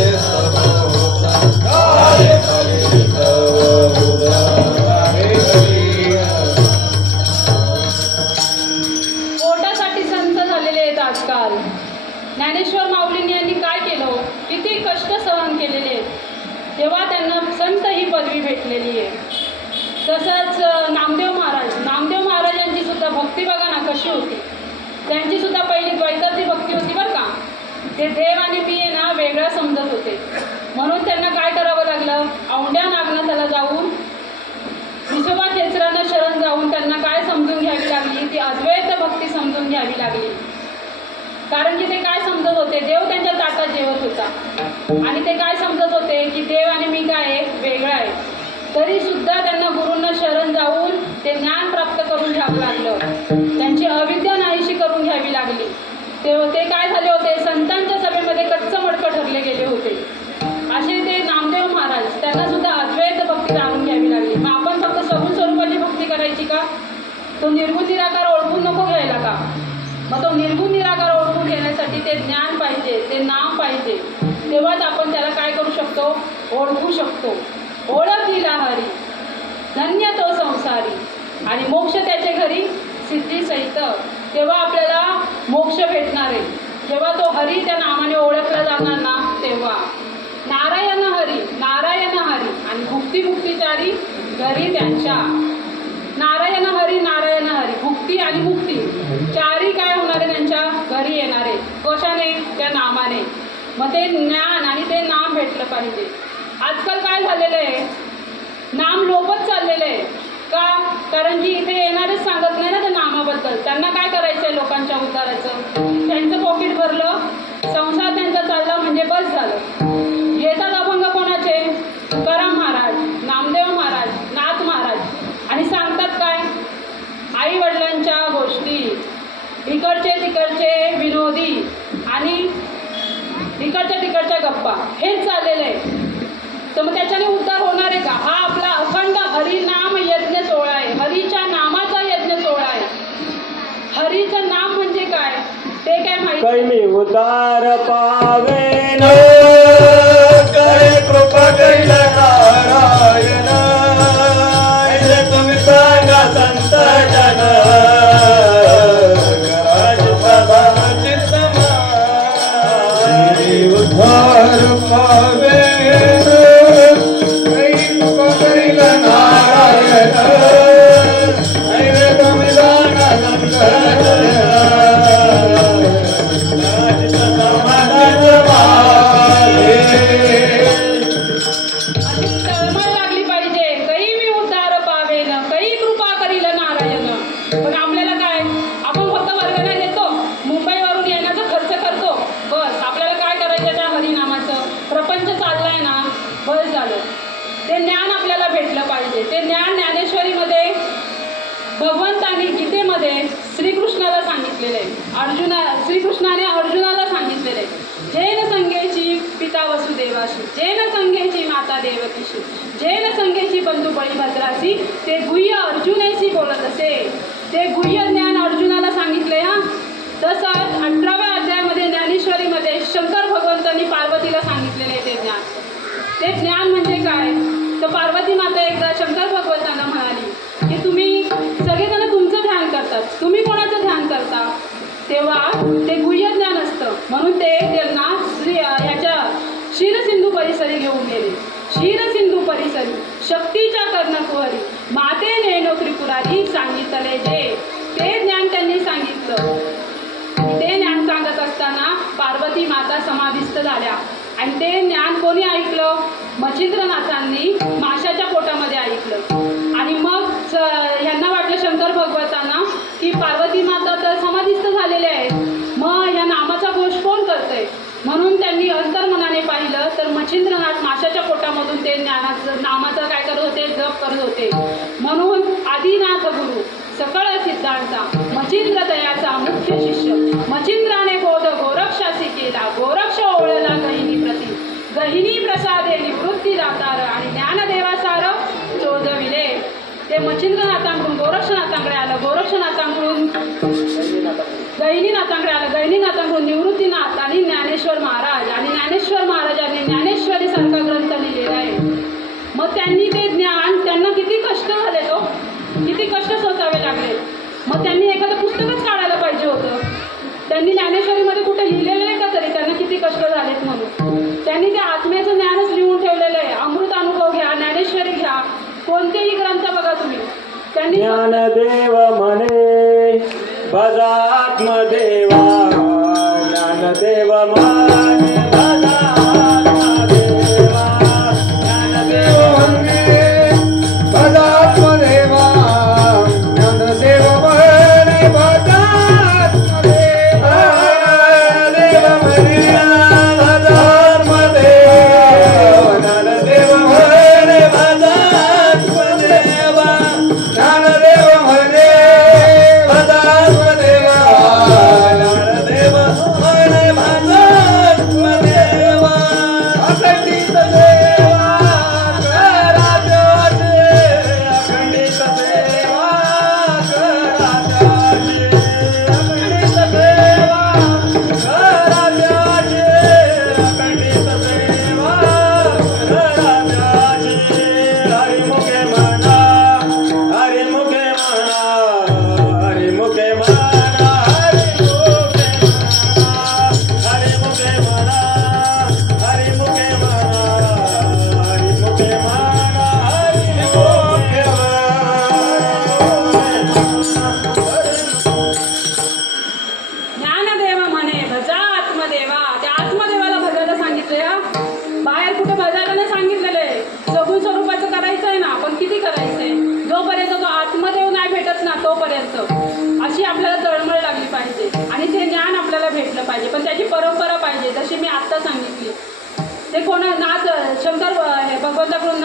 बहुत, झाले करीत बहुत, लागे करीत. पोटासाठी संत झालेले आहेत आजकाल. ज्ञानेश्वर माऊलींनी यांनी काय केलं, किती कष्ट सहन केलेले आहेत, तेव्हा त्यांना संत ही पदवी भेटलेली आहे. तसंच नामदेव महाराजांची सुद्धा भक्ती बघा ना कशी होती. त्यांची सुद्धा पहिली द्वैताची भक्ती होती बरं का. ते देव आणि मी आहे ना वेगळं समजत होते, म्हणून त्यांना काय करावं लागलं, औंढ्या नागनाथाला जाऊन विसोबा खेचरांना शरण जाऊन त्यांना काय समजून घ्यावी लागली, ती अद्वैत भक्ती समजून घ्यावी लागली. कारण की ते काय समजत होते, देव त्यांच्या ताटात जेवत होता आणि ते काय समजत होते की देव आणि मी काय आहे, वेगळं आहे. तरी सुद्धा त्यांना गुरूंना शरण जाऊन ते ज्ञान प्राप्त करून घ्यावं लागलं. त्यांची अविद्या नाहीशी करून घ्यावी लागली. ते काय झाले होते, संतांच्या सभेमध्ये कच्चं मडकं ठरले गेले होते. असे ते नामदेव महाराज, त्यांना सुद्धा अद्वैत भक्ती जाणून घ्यावी लागली. मग आपण फक्त सगुण स्वरूपाची भक्ती करायची का? तो निर्गुण निराकार ओळखून नको घ्यायला का? मग तो निर्गुण निराकार ओळखून घेण्यासाठी ते ज्ञान पाहिजे, ते नाम पाहिजे. तेव्हाच आपण त्याला काय करू शकतो, ओळखू शकतो. ओळखीला हरी धन्य तो संसारी आणि मोक्ष त्याचे घरी सिद्धी सहित. तेव्हा आपल्याला मोक्ष भेटणार आहे, जेव्हा तो हरी त्या नामाने ओळखला जाणार ना तेव्हा. नारायण हरी आणि भुक्तिचारी घरी त्यांच्या. नारायण हरी भुक्ती आणि मुक्ती चारी काय होणार आहे, त्यांच्या घरी येणार आहे. कशाने? त्या नामाने. मग ते ज्ञान आणि ते नाम भेटलं पाहिजे. आजकाल काय झालेलं आहे, नाम लोपच चाललेलं आहे का? कारण की इथे येणारेच सांगत नाही ना त्या नामाबद्दल. त्यांना काय करायचं आहे, लोकांच्या उद्धाराचं. त्यांचं पॉकेट भरलं, संसार त्यांचा चालला म्हणजे बस झालं. येतात अभंग कोणाचे? तुकाराम महाराज, नामदेव महाराज, नाथ महाराज. आणि सांगतात काय, आई वडिलांच्या गोष्टी, इकडचे तिकडचे विनोदी आणि इकडच्या तिकडच्या गप्पा, हेच चाललेलं आहे. तर मग त्याच्याने उद्धार होणार आहे का? हा आपला अखंड हरिनाम यज्ञ सोहळा आहे, हरीच्या नामाचा यज्ञ सोहळा आहे. हरीचं नाम म्हणजे काय ते काय माहिती? कैमी उद्धार पावेन, करे कृपा कैल नारायण, ऐसे तुम्ही सांगा संत जन, करायचे प्रधान चित्तमान. उद्धार पावेन, कैल नारायण, ऐसे तुम्ही सांगा संत जन, अशी तळमळ लागली पाहिजे. काही मी उद्धार पावेन, काही कृपा करील नारायण. पण आपल्याला काय, आपण फक्त वर्गणी देतो, मुंबईवरून येण्याचा खर्च करतो, बस. आपल्याला काय करायचं त्या हरिनामाचं? प्रपंच चाललाय ना, बस झालं. ते ज्ञान आपल्याला भेटलं पाहिजे. ते ज्ञान ज्ञानेश्वरीमध्ये भगवंतांनी गीतेमध्ये श्रीकृष्णाला सांगितलेलं आहे. श्रीकृष्णाने अर्जुनाला सांगितलेलं आहे. जैन संघेची पिता वसुदेवाशी, जैन संघेची माता देवकीशी, जैन संघेची बंधू बळीभद्राशी, ते गुह्य अर्जुनेशी बोलत असे. ते गुह्य ज्ञान अर्जुनाला सांगितले. हा तसंच 18व्या अध्यायामध्ये ज्ञानेश्वरीमध्ये शंकर भगवंतांनी पार्वतीला सांगितलेले ते ज्ञान. ते ज्ञान म्हणजे काय, तर पार्वती माता एकदा शंकर भगवंतांना म्हणाली की तुम्ही सगळेजण तुमचं ध्यान करतात, तुम्ही कोणाचं ध्यान करता? तेव्हा ते गुह्य ज्ञान असतं, म्हणून ते त्यांना ह्याच्या क्षीरसिंधू परिसरी घेऊन गेले. क्षीरसिंधू परिसरी शक्तीच्या कर्णकुहरी माते नेनो त्रिपुरारी सांगितले जे. ते ज्ञान त्यांनी सांगितलं. ते ज्ञान सांगत असताना पार्वती माता समाधिस्थ झाल्या. आणि ते ज्ञान कोणी ऐकलं? मच्छिंद्रनाथांनी माशाच्या पोटामध्ये ऐकलं. आणि मग ह्यांना वाटलं शंकर भगवंतांना की पार्वती माता तर समाधिस्थ झालेले आहेत, मग या नामाचा घोष कोण ज्ञानाने पाहिलं तर मच्छिंद्रनाथ माशाच्या पोटामधून ते नामाचं काय करत होते, जप करत होते. म्हणून आदिनाथ गुरु सकळ सिद्धांचा मच्छिंद्र दयाचा मुख्य शिष्य. मच्छिंद्राने बोध गोरक्षासी केला, गोरक्ष ओळला गहिनी प्रती, गहिनी प्रसादे निवृत्ती दातार आणि ज्ञानदेवासार चोदविले. ते मच्छिंद्रनाथांकडून गोरक्षनाथांकडे आलं, गोरक्षनाथांकडून गहिनीनाथांकडे आलं, गहिनीनाथांकडून निवृत्तीनाथ आणि ज्ञानेश्वर महाराज, आणि ज्ञानेश्वर महाराजांनी ज्ञानेश्वरी सारखा ग्रंथ लिहिलेला आहे. मग त्यांनी ते ज्ञान, त्यांना किती कष्ट झाले, तो किती कष्ट सोसावे लागले. मग त्यांनी एखादं पुस्तकच काढायला पाहिजे होतं. त्यांनी ज्ञानेश्वरीमध्ये कुठे लिहिलेलं आहे का तरी त्यांना किती कष्ट झालेत म्हणून. त्यांनी ते आत्म्याचं ज्ञानच लिहून ठेवलेलं आहे. अमृत अनुभव घ्या, ज्ञानेश्वरी घ्या, कोणतेही ग्रंथ बघा तुम्ही. त्यांनी ज्ञानदेव म्हणे भजा आत्मदेवा, ज्ञानदेव म्हणे भजा आत्मदेवा, ज्ञानदेव म्हणे भजा आत्मदेवा, ज्ञानदेव म्हणे भजा आत्मदेवा, ज्ञानदेव म्हणे भजा आत्मदेवा, ज्ञानदेव म्हणे भजा आत्मदेवा, ज्ञानदेव म्हणे भजा आत्मदेवा, ज्ञानदेव म्हणे भजा आत्मदेवा. अखंडित देवा कराजाचे, अखंडित देवा कराजाचे, अखंडित देवा कराजाचे, अखंडित देवा कराजाचे. हरिमुखे म्हणा, हरिमुखे म्हणा, हरिमुखे म्हणा, हरिमुखे म्हणा, हरिमुखे म्हणा, हरिमुखे म्हणा, हरिमुखे ज्ञानदेव म्हणे भजा आत्मदेवा. त्या आत्मदेवाला भजायला सांगितलंय. बाहेर कुठे भजायला नाही सांगितलेलं आहे. सगुण स्वरूपाचं करायचं आहे ना, पण किती करायचंय. जोपर्यंत तो आत्मदेव नाही भेटत ना तोपर्यंत अशी आपल्याला तळमळ लागली पाहिजे आणि ते ज्ञान आपल्याला भेटलं पाहिजे. पण त्याची परंपरा पाहिजे, जशी मी आत्ता सांगितली. ते कोण नाथ शंकर भगवंताकडून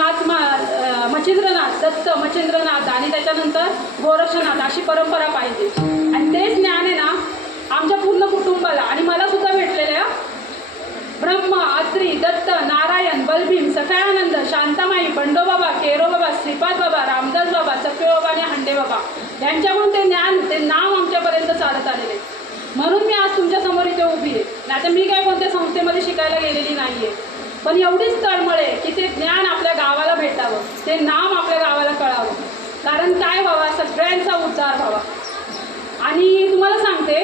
मच्छिंद्रनाथ, दत्त मच्छिंद्रनाथ आणि त्याच्यानंतर गोरक्षनाथ अशी परंपरा पाहिजे. आणि तेच ज्ञान आहे ना आमच्या पूर्ण कुटुंबाला आणि मला सुद्धा भेटलेलं आहे. ब्रह्म, अत्री, दत्त, नारायण, बलभीम, सखायानंद, शांतामाई, बंडोबाबा, केरोबाबा, श्रीपाद बाबा, रामदास बाबा, चक्के बाबा आणि हांडे बाबा यांच्याकडून ते ज्ञान, ते नाम आमच्यापर्यंत चालत आलेले. म्हणून मी आज तुमच्या समोर इथे उभी आहे. नाहीतर मी काय कोणत्या संस्थेमध्ये शिकायला गेलेली नाहीये. पण एवढीच तळमळ आहे की ते ज्ञान आपल्या गावाला भेटावं, ते नाम आपल्या गावाला कळावं. कारण काय व्हावा, सगळ्यांचा उद्धार व्हावा. आणि तुम्हाला सांगते,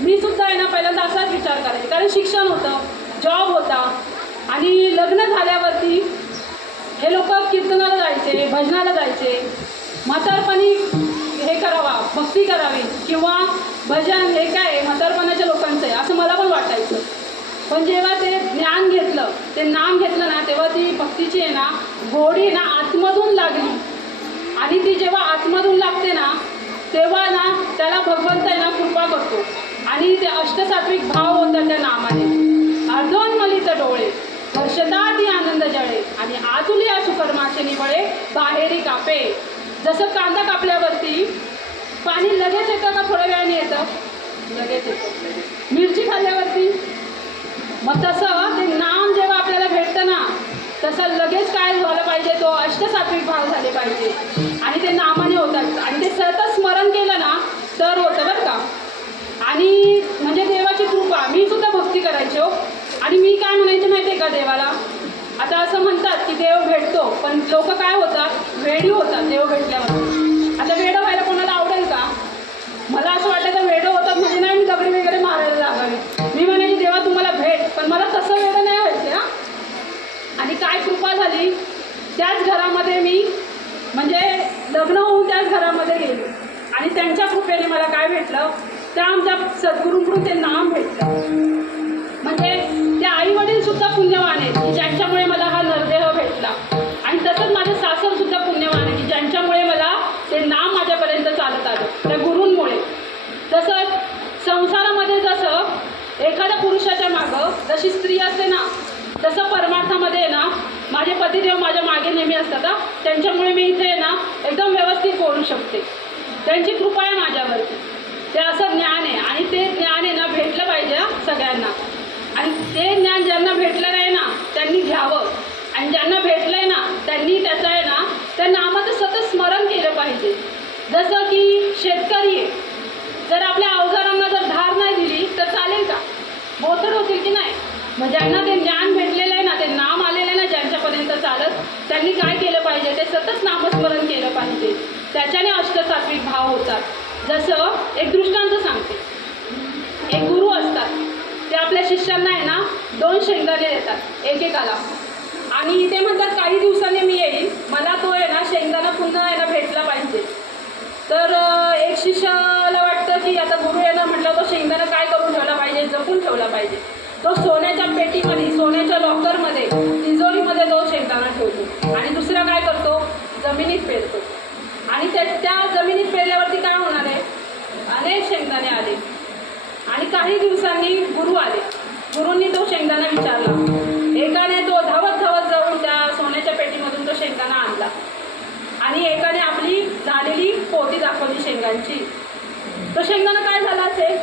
मी सुद्धा आहे ना पहिल्यांदा असाच विचार करायचे. कारण शिक्षण होतं, जॉब होता आणि लग्न झाल्यावरती हे लोक कीर्तनाला जायचे, भजनाला जायचे. म्हातारपणी हे करावा, भक्ती करावी किंवा भजन हे काय म्हातारपणाच्या लोकांचं आहे असं मला पण वाटायचं. पण जेव्हा ते ज्ञान घेतलं, ते नाम घेतलं ना, तेव्हा ती भक्तीची आहे ना गोडी ना आतमधून लागली. आणि ती जेव्हा आतमधून लागते ना तेव्हा ना त्याला भगवंत आहे ना कृपा करतो. आणि ते अष्टसात्विक भाव होतात त्या नामाने. अर्धोन्मलित डोळे वर्षदाती आनंद जळे आणि आतुलिया सुकर्माचे निवळे बाहेरी कापे. जसं कांदा कापल्यावरती पाणी लगेच येतं का थोड्या वेळाने येतं? लगेच येतं. मिरची खाल्ल्यावरती मग तसं ते नाम जेव्हा आपल्याला भेटतं ना तसं लगेच काय झालं पाहिजे, तो अष्टसात्विक भाव झाले पाहिजे आणि ते नामाने होतात. आणि ते सतत स्मरण केलं ना तर होतं बरं का. आणि म्हणजे देवाची कृपा. मी सुद्धा भक्ती करायची हो. आणि मी काय म्हणायचे माहिती आहे का देवाला, आता असं म्हणतात की देव भेटतो, पण लोक काय होतात, वेडी होतात देव भेटल्यावर. आता वेडं व्हायला कोणाला आवडेल का? मला असं वाटायचं वेडं होतात म्हणजे नाही मी दगडी वगैरे मारायला लागावी. मी म्हणायची देवा तुम्हाला भेट, पण मला तसं वेडं नाही व्हायचं ना. आणि काय कृपा झाली, त्याच घरामध्ये मी म्हणजे लग्न होऊन त्याच घरामध्ये गेले आणि त्यांच्या कृपेने मला काय भेटलं, त्या आमच्या सद्गुरूंकडून ते नाम भेटलं. म्हणजे ते आई वडील सुद्धा पुण्यवान आहेत की ज्यांच्यामुळे मला हा नरदेह भेटला. आणि तसंच माझं सासर सुद्धा पुण्यवान आहे की ज्यांच्यामुळे मला ते नाम माझ्यापर्यंत चालत आलं, त्या गुरूंमुळे. तसंच संसारामध्ये जसं एखाद्या पुरुषाच्या मागं जशी स्त्री असते ना तसं परमार्थामध्ये आहे ना माझे पतिदेव माझ्या मागे नेहमी असतात हा. त्यांच्यामुळे मी इथे आहे ना एकदम व्यवस्थित बोलू शकते. त्यांची कृपा आहे माझ्यावरती. ते असं ज्ञान आहे आणि ते ज्ञान आहे ना भेटलं पाहिजे हा सगळ्यांना. आणि ते ज्ञान ज्यांना भेटलं नाही ना त्यांनी घ्यावं आणि ज्यांना भेटलंय ना त्यांनी त्याचं आहे ना त्या नामाचं सतत स्मरण केलं पाहिजे. जसं की शेतकरी आहे, जर आपल्या अवजारांना जर धार नाही दिली तर चालेल का? बोथड होतील की नाही? मग ज्यांना ते ज्ञान भेटलेलं आहे ना ते नाम आलेलं आहे ना ज्यांच्यापर्यंत चालत त्यांनी काय केलं पाहिजे? ते सतत नामस्मरण केलं पाहिजे. त्याच्याने अष्टसात्विक भाव होतात. जसं एक दृष्टांत सांगते. एक गुरु असतात, ते आपल्या शिष्यांना आहे ना 2 शेंगदाणे देतात एकेकाला आणि ते म्हणतात काही दिवसांनी मी येईल, मला तो आहे ना शेंगदाणा पुन्हा आहे ना भेटला पाहिजे. तर एक शिष्याला वाटतं की आता गुरु आहे ना म्हटलं तो शेंगदाणा काय करून ठेवला पाहिजे? जपून ठेवला पाहिजे. तो सोन्याच्या पेटीमध्ये सोन्याच्या लॉकरमध्ये तिजोरीमध्ये तो शेंगदाणा ठेवतो आणि दुसरा काय करतो? जमिनीत पेरतो. आणि त्या जमिनीत पेरल्यावरती काय होणार आहे? अनेक शेंगदाणे आले आणि काही दिवसांनी गुरु आले. गुरूंनी तो शेंगदाणा विचारला. एकाने तो धावत धावत जाऊन त्या सोन्याच्या पेटीमधून तो शेंगदाणा आणला आणि एकाने आपली झालेली पोती दाखवली शेंगांची. तो शेंगदाणा काय झाला असेल?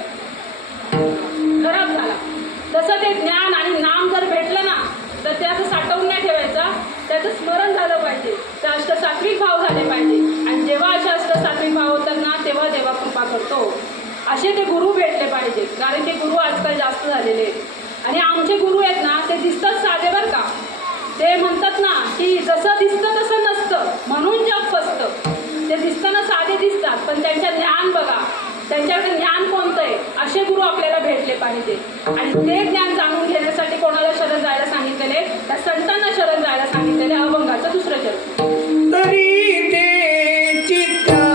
खराब झाला. तसं ते ज्ञान आणि नाम जर भेटलं ना तर ते असं साठवून नाही ठेवायचा, त्याचं स्मरण झालं पाहिजे. ते अष्टसात्विक भाव झाले पाहिजे आणि जेव्हा असे अष्टसात्विक भाव होतात ना तेव्हा देवा कृपा करतो. असे ते गुरु भेटले पाहिजे. कारण की गुरु आजकाल जास्त झालेले आहेत आणि आमचे गुरु आहेत ना ते दिसतात साधे बरं का. ते म्हणतात ना की जसं दिसतं तसं नसतं म्हणून जग फसतं. ते दिसताना साधे दिसतात पण त्यांच्या ज्ञान बघा, त्यांच्याकडे ज्ञान कोणतं आहे असे गुरु आपल्याला भेटले पाहिजे. आणि ते ज्ञान जाणून घेण्यासाठी कोणाला शरण जायला सांगितलेले? त्या संतांना शरण जायला सांगितलेले. अभंगाचं 2रं चरण. तरी ते चित्ताना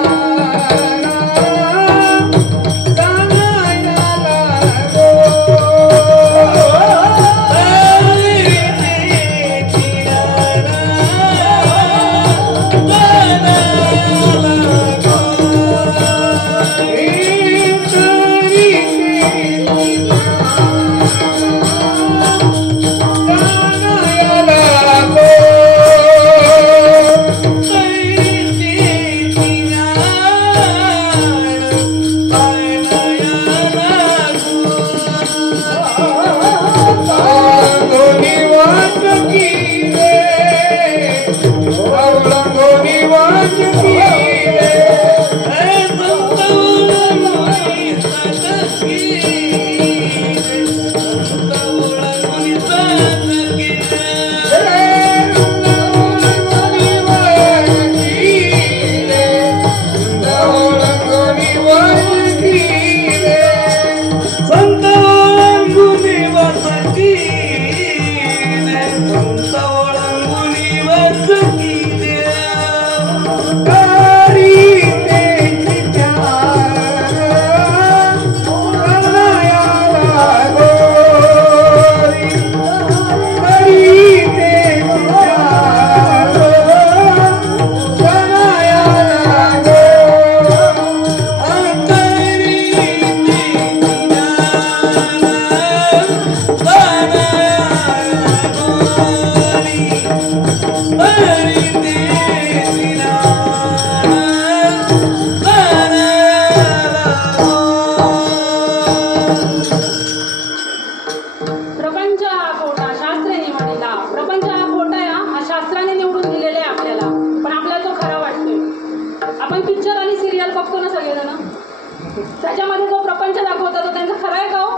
त्याच्यामध्ये जो प्रपंच दाखवता तो त्यांचा खरा आहे का हो?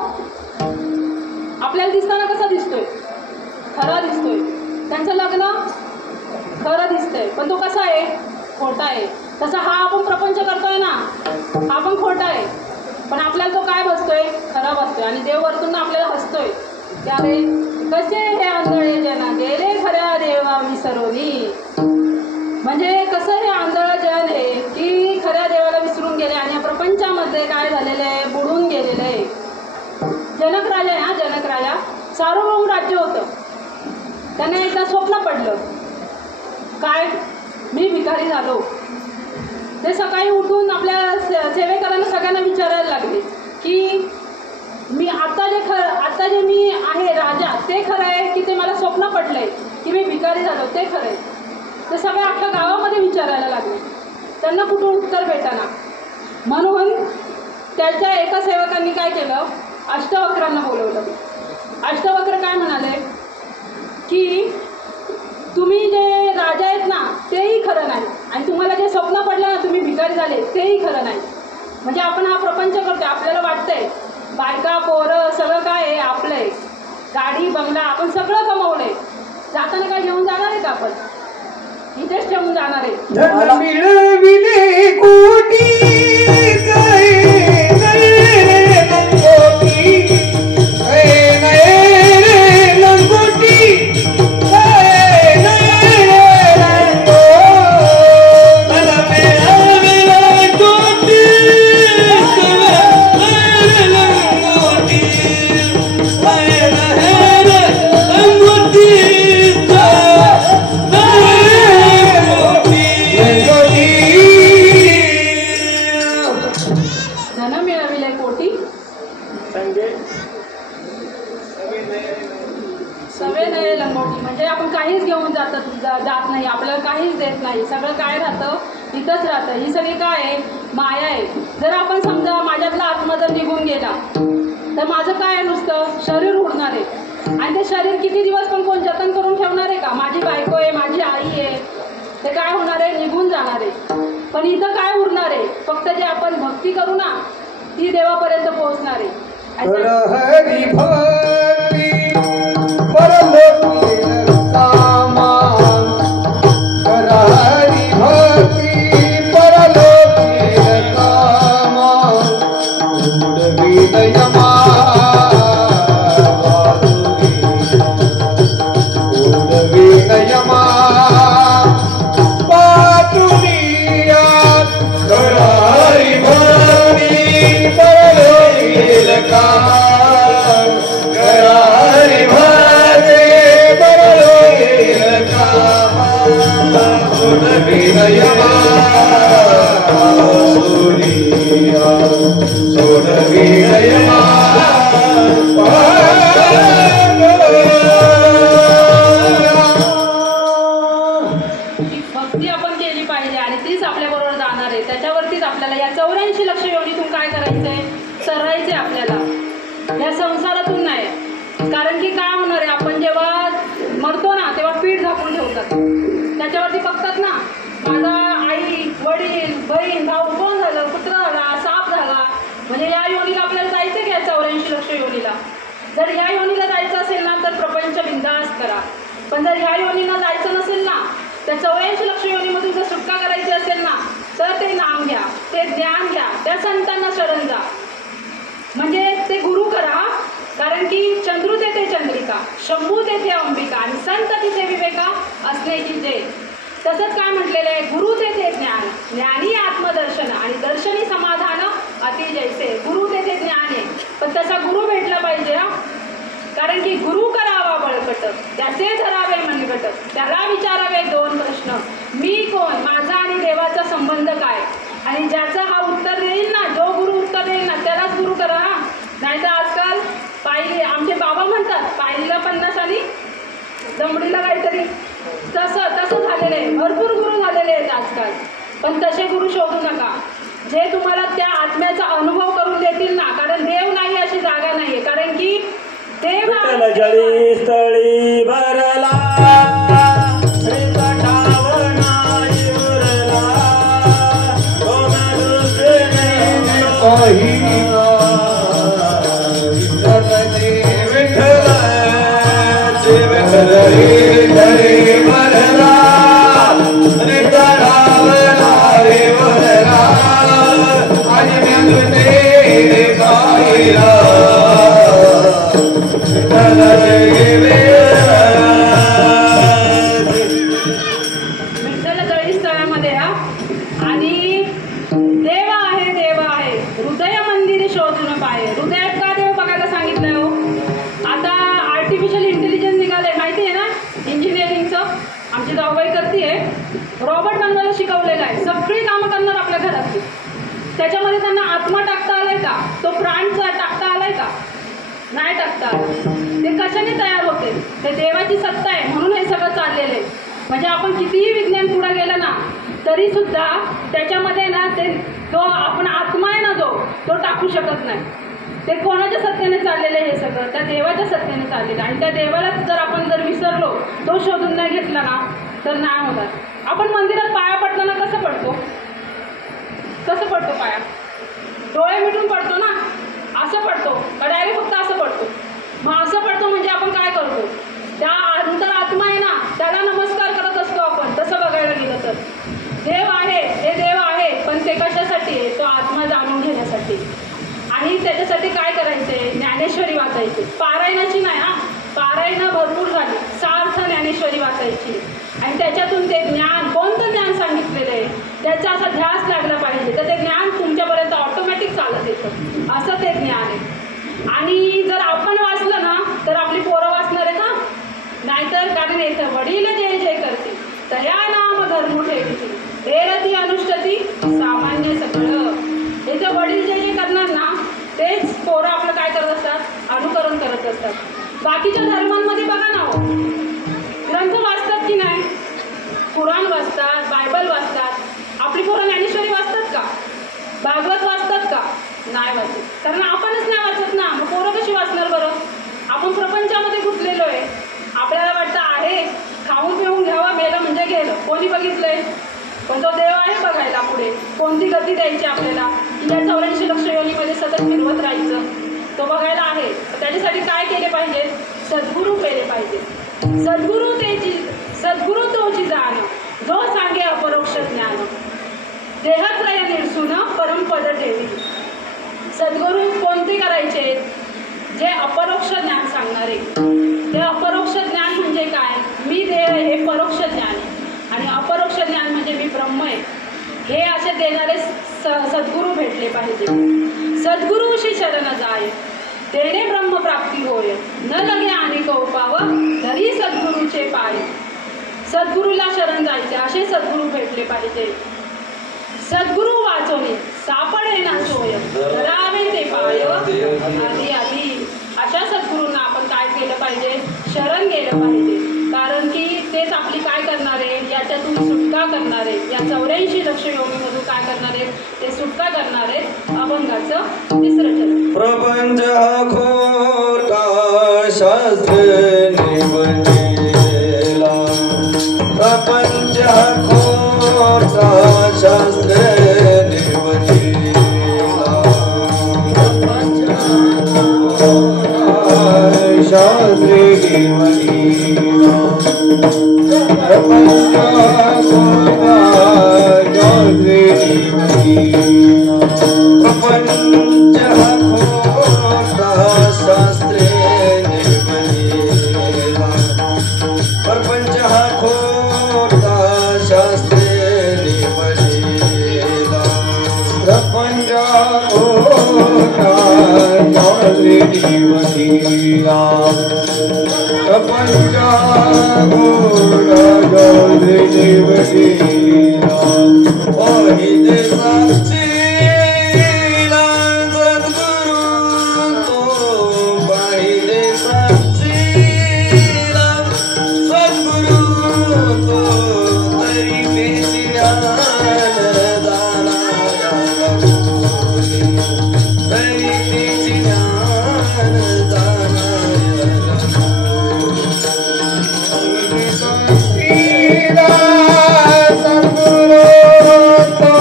आपल्याला दिसताना कसा दिसतोय? खरा दिसतोय. त्यांचं लग्न खरं दिसतंय पण तो कसा आहे? खोटा आहे. तसा हा आपण प्रपंच करतोय ना हा पण खोटा आहे पण आपल्याला तो काय बसतोय? खरा बसतोय. आणि देव वरतून आपल्याला हसतोय की अरे कसे हे आंधळे जन गेले खऱ्या देवा विसरोनी. म्हणजे कसं हे आंधळ जन आहे की खऱ्या देवाला विसरून गेले आणि या प्रपंचामध्ये काय झालेलं आहे? बुडून गेलेलं आहे. जनक राजा आहे हा, जनक राजा सार्वभौम राज्य होतं. त्यांना एकदा स्वप्न पडलं काय? मी भिकारी झालो. ते सकाळी उठून आपल्या सेवेकरांना सगळ्यांना विचारायला लागले की आता जे मी आहे राजा ते खरं आहे की ते मला स्वप्न पडलंय की मी भिकारी झालो ते खरं आहे. ते सगळ्या अख्ख्या गावामध्ये विचारायला लागले. त्यांना कुठून उत्तर भेटाना. म्हणून त्याच्या एका सेवकांनी काय केलं, अष्टवक्रांना बोलवलं. अष्टवक्र काय म्हणाले की तुम्ही जे राजा आहेत ना तेही खरं नाही आणि तुम्हाला जे स्वप्न पडलं ना तुम्ही भिकारी झाले तेही खरं नाही. म्हणजे आपण हा प्रपंच करतोय, आपल्याला वाटतंय बायका पोरं सगळं काय आहे आपलं आहे, गाडी बंगला आपण सगळं कमवलंय, जाताना काय घेऊन जाणार आहे का आपण, इथेच ठेवून जाणार आहे. धन मिळविले कोटी सवे नये लंगोटी. म्हणजे आपण काहीच घेऊन जात नाही, आपल्याला काहीच देत नाही, सगळं काय राहतं इथंच राहतं. ही सगळी काय आहे, माया आहे. जर आपण समजा माझ्यातला आत्मा जर निघून गेला तर माझं काय आहे, नुसतं शरीर उडणार आहे. आणि ते शरीर किती दिवस पण कोण जतन करून ठेवणार आहे का. माझी बायको आहे, माझी आई आहे, ते काय होणार आहे, निघून जाणार आहे. पण इथं काय उरणार आहे, फक्त जे आपण भक्ती करू ना ती देवापर्यंत पोहोचणार आहे. हरी भक्ती परलोकी कामा, हरी भक्ती परलोकी कामा, उडवी दयमा उडवी दयमा पातुनिया, हरी भक्ती परलोकी कामा, हरी भक्ती परलोकी कामा, उडवी दयमा सूरिया, उडवी दयमा भक्ती आपण केली पाहिजे आणि तीच आपल्याबरोबर जाणार आहे. त्याच्यावरतीच आपल्याला या 84 लक्ष योनीतून काय करायचंय, सररायचंय आपल्याला या संसारातून नाही. कारण की काय होणार आहे, आपण जेव्हा मरतो ना तेव्हा पीठ झाकून ठेवतात, त्याच्यावरती बघतात ना माझा आई वडील बहीण भाऊ कोण झालं, कुत्रा झाला, साप झाला. म्हणजे या योनीला आपल्याला जायचं की या 84 लक्ष योनीला. जर ह्या योनीला जायचं असेल ना तर प्रपंच बिंदास करा. पण जर ह्या योनीला जायचं नसेल ना त्या 84 लक्ष योनीमधून जर सुटका करायची असेल ना तर ते नाम घ्या, ते ज्ञान घ्या, त्या संतांना शरण जा. म्हणजे ते गुरु करा. कारण की चंद्रू तेथे चंद्रिका, शंभू तेथे अंबिका आणि संत तिथे विवेका असण्याची जे. तसंच काय म्हटलेलं आहे, गुरु तेथे ज्ञान, ज्ञानी आत्मदर्शन आणि दर्शनी समाधान अति जैसे. गुरु तेथे ज्ञान आहे पण तसा गुरु भेटला पाहिजे हा. कारण की गुरु करावा बळकट, त्याचे धरावे मनगट, त्याला विचारावे 2 प्रश्न, मी कोण, माझा आणि देवाचा संबंध काय. आणि ज्याचा हा उत्तर देईल ना, जो गुरु उत्तर देईल ना त्यालाच गुरु करा. नाहीतर आजकाल पायली, आमचे बाबा म्हणतात पायलीला 50 आणि दमडीला काहीतरी, तसं झालेलं आहे. भरपूर गुरु झालेले आहेत आजकाल. पण तसे गुरु शोधू नका जे तुम्हाला त्या आत्म्याचा अनुभव करून देतील ना. कारण देव नाही अशी जागा नाहीये. कारण की देव जळी स्थळी भरला त्याच्यामध्ये त्यांना आत्मा टाकता आलाय का, तो प्राण टाकता आलाय का. नाही टाकता आलं. ते कशाने तयार होते? ते देवाची सत्ता आहे म्हणून हे सगळं चाललेलं आहे. म्हणजे आपण कितीही विज्ञान पुढे गेलं ना तरी सुद्धा त्याच्यामध्ये ना ते जो आपण आत्मा आहे ना तो टाकू शकत नाही. ते कोणाच्या सत्तेने चाललेलं आहे हे सगळं? त्या देवाच्या सत्तेने चाललेलं. आणि त्या देवाला जर आपण विसरलो, तो शोधून नाही घेतला ना तर नाही होणार. आपण मंदिरात पाया पडताना कसं पडतो पाया? डोळे मिटून पडतो ना, असं पडतो का डायरेक्ट फक्त असं पडतो? मग असं पडतो म्हणजे आपण काय करतो? त्या अंतर आत्मा आहे ना त्याला नमस्कार करत असतो आपण. तसं बघायला गेलं तर देव आहे, हे देव आहे, पण ते कशासाठी आहे? तो आत्मा जाणून घेण्यासाठी. आणि त्याच्यासाठी काय करायचंय? ज्ञानेश्वरी वाचायची. पारायणाची नाही हा, पारायणं भरपूर झाली, सार्थ ज्ञानेश्वरी वाचायची. आणि त्याच्यातून ते ज्ञान, कोणतं ज्ञान सांगितलेलं आहे त्याचा असा ध्यास लागला पाहिजे, तर ते ज्ञान तुमच्यापर्यंत ऑटोमॅटिक चालत येतं. असं ते ज्ञान आहे. आणि जर आपण वाचलं ना तर आपली पोरं वाचणार आहे का? नाहीतर, कारण येतं वडील जय जय करते तया नाम धर्म ठेवते तेरती अनुष्ठती सामान्य सगळं. हे जे वडील जे जे करणार ना तेच पोरं आपलं काय करत असतात? अनुकरण करत असतात. बाकीच्या धर्मांमध्ये बघा ना हो, ग्रंथ वाचतात की नाही? कुराण वाचतात, बायबल वाचतात. आपली पोरं ज्ञानेश्वरी वाचतात का? भागवत वाचतात का? नाही वाचत. कारण आपणच नाही वाचत ना, मग पोरं कशी वाचणार बरं? आपण प्रपंचामध्ये गुंतलेलो आहे. आपल्याला वाटतं आहे खाऊन पिऊन घ्यावं, मेलं म्हणजे गेलं. कोणी बघितलंय? पण तो देव आहे बघायला पुढे. कोणती गती द्यायची आपल्याला? या 84 लक्ष योनीमध्ये सतत फिरवत राहायचं, तो बघायला आहे. त्याच्यासाठी काय केले पाहिजे? सद्गुरू केले पाहिजे. सद्गुरू तोची जाण जो सांगे अपरोक्ष ज्ञान देहत्रय निर्सून परमपद ठेवी. सद्गुरू कोणते करायचे? जे अपरोक्ष ज्ञान सांगणारे. ते अपरोक्ष ज्ञान म्हणजे काय? मी देह हे परोक्ष ज्ञान आहे आणि अपरोक्ष ज्ञान म्हणजे मी ब्रह्म आहे, हे असे देणारे सद्गुरू भेटले पाहिजे. सद्गुरूशी शरण जाय तेने ब्रह्मप्राप्ती होय, न लगे अनेक उपाव तरी सद्गुरूचे पाय. सद्गुरूला शरण जायचे, असे सद्गुरू भेटले पाहिजे. सद्गुरू वाचवणे सापडे ना सोय, धरावे ते पाय आधी आधी. अशा सद्गुरूंना आपण काय केलं पाहिजे? शरण गेलं पाहिजे. कारण की तेच आपली काय करणारे? याच्यातून सुटका करणारे. या 84 लक्ष योनीमधून काय करणारे? ते सुटका करणारे. अभंगाचं 3रं चरण. प्रपंच खोटा शास्त्र निवडलेला, प्रपंच खोटा शास्त्र निवडलेला, शास्त्री निवडलेला, प्रपंच खोटा शास्त्री निवडलेला, प्रपंच खोटा शास्त्रे निवडलेला, प्रपंच हा खोटा शास्त्रे निवडलेला, प्रपंच खोटा शास्त्रे निवडलेला, प्रपंच खोटा शास्त्रे निवडलेला. पाहिजे साक्षीला सद्गुरू तो, पाहिजे साक्षीला सद्गुरू तो, तरी बेसी ज्ञान जाणारा कोणी, तरी बेसी ज्ञान जाणारा कोणी. साक्षीला सद्गुरू तो,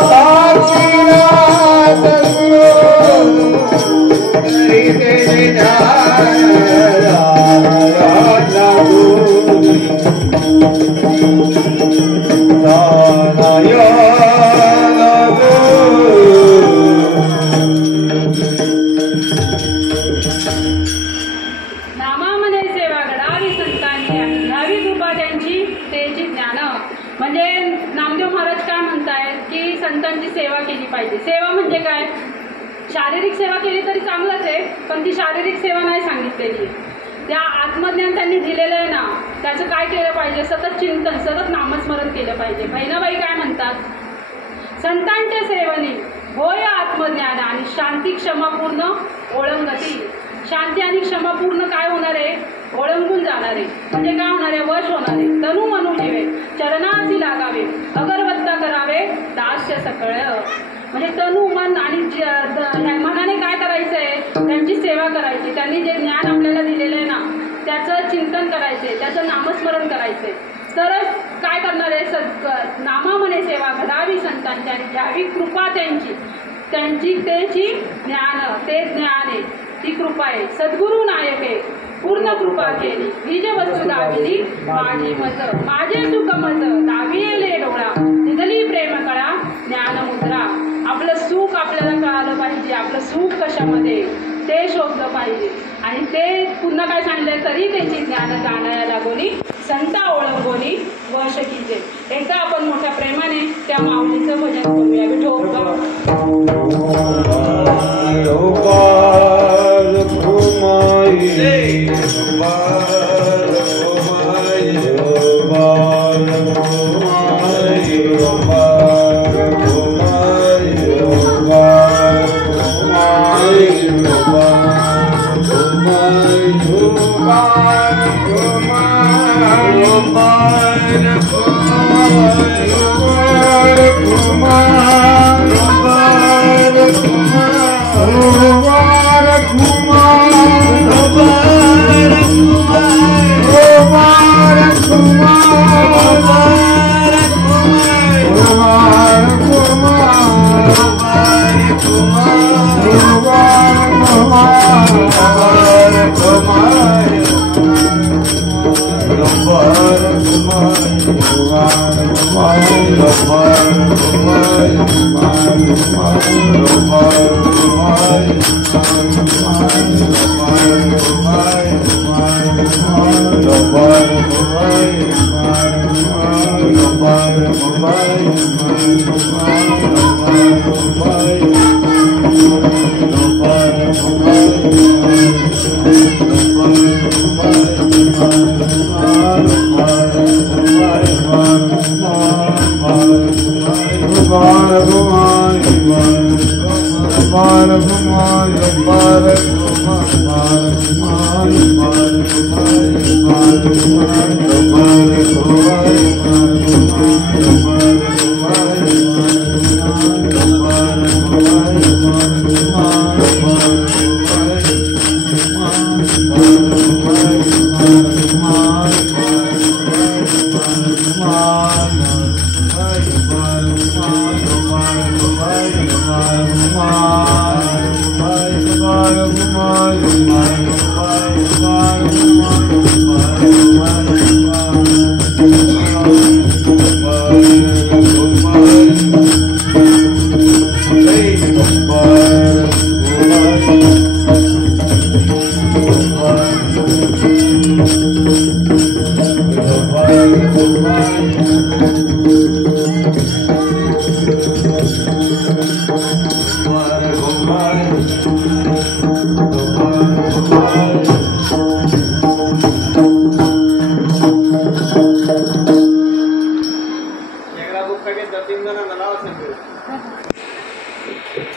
साक्षीला सद्गुरू तरी बेसी ज्ञान जाणारा कोणी, नामामध्ये सेवा घडावी संतांची आणि घ्यावी कृपा त्यांची तेची ज्ञान. म्हणजे नामदेव महाराज काय म्हणतायत की संतांची सेवा केली पाहिजे. सेवा म्हणजे काय? शारीरिक सेवा केली तरी चांगलंच आहे, पण ती शारीरिक सेवा नाही सांगितलेली. त्या आत्मज्ञान त्यांनी दिलेलं आहे ना, त्याचं काय केलं पाहिजे? सतत चिंतन, सतत नामस्मरण केलं पाहिजे. बहिणाबाई काय म्हणतात? संतांच्या सेवनी होय आत्मज्ञान आणि शांती क्षमापूर्ण ओळंगती. शांती आणि क्षमापूर्ण काय होणार आहे? ओळंगून जाणार आहे. म्हणजे काय होणार आहे? वश होणार आहे. तनु मनु जीवे चरणासी लागावे अगरवत्ता करावे दास्य सकळ. म्हणजे तनु मन आणि मनाने काय करायचंय? त्यांची सेवा करायची. त्यांनी जे ज्ञान आपल्याला दिलेलं आहे ना त्याचं चिंतन करायचंय, त्याचं नामस्मरण करायचंय. तरच काय करणार आहे? नामामने सेवा घडावी संतांची आणि घ्यावी कृपा त्यांची. त्याची ज्ञान, ते ज्ञान आहे, ती कृपा आहे. सद्गुरु नायक आहे, पूर्ण कृपा केली. बीज वस्तू दाविली माझी मत, माझे सुख मत दाविले डोळा. निधली प्रेम कळा ज्ञान मुद्रा. आपलं सुख आपल्याला कळालं पाहिजे. आपलं सुख कशामध्ये ते शोधलं पाहिजे. आणि ते पुन्हा काय सांगितलं? तरी त्याची ज्ञान जाणाया लागोनी संता ओळंगोनी वश कीजे. एकदा आपण मोठ्या प्रेमाने त्या माऊलीचं भजन करूया.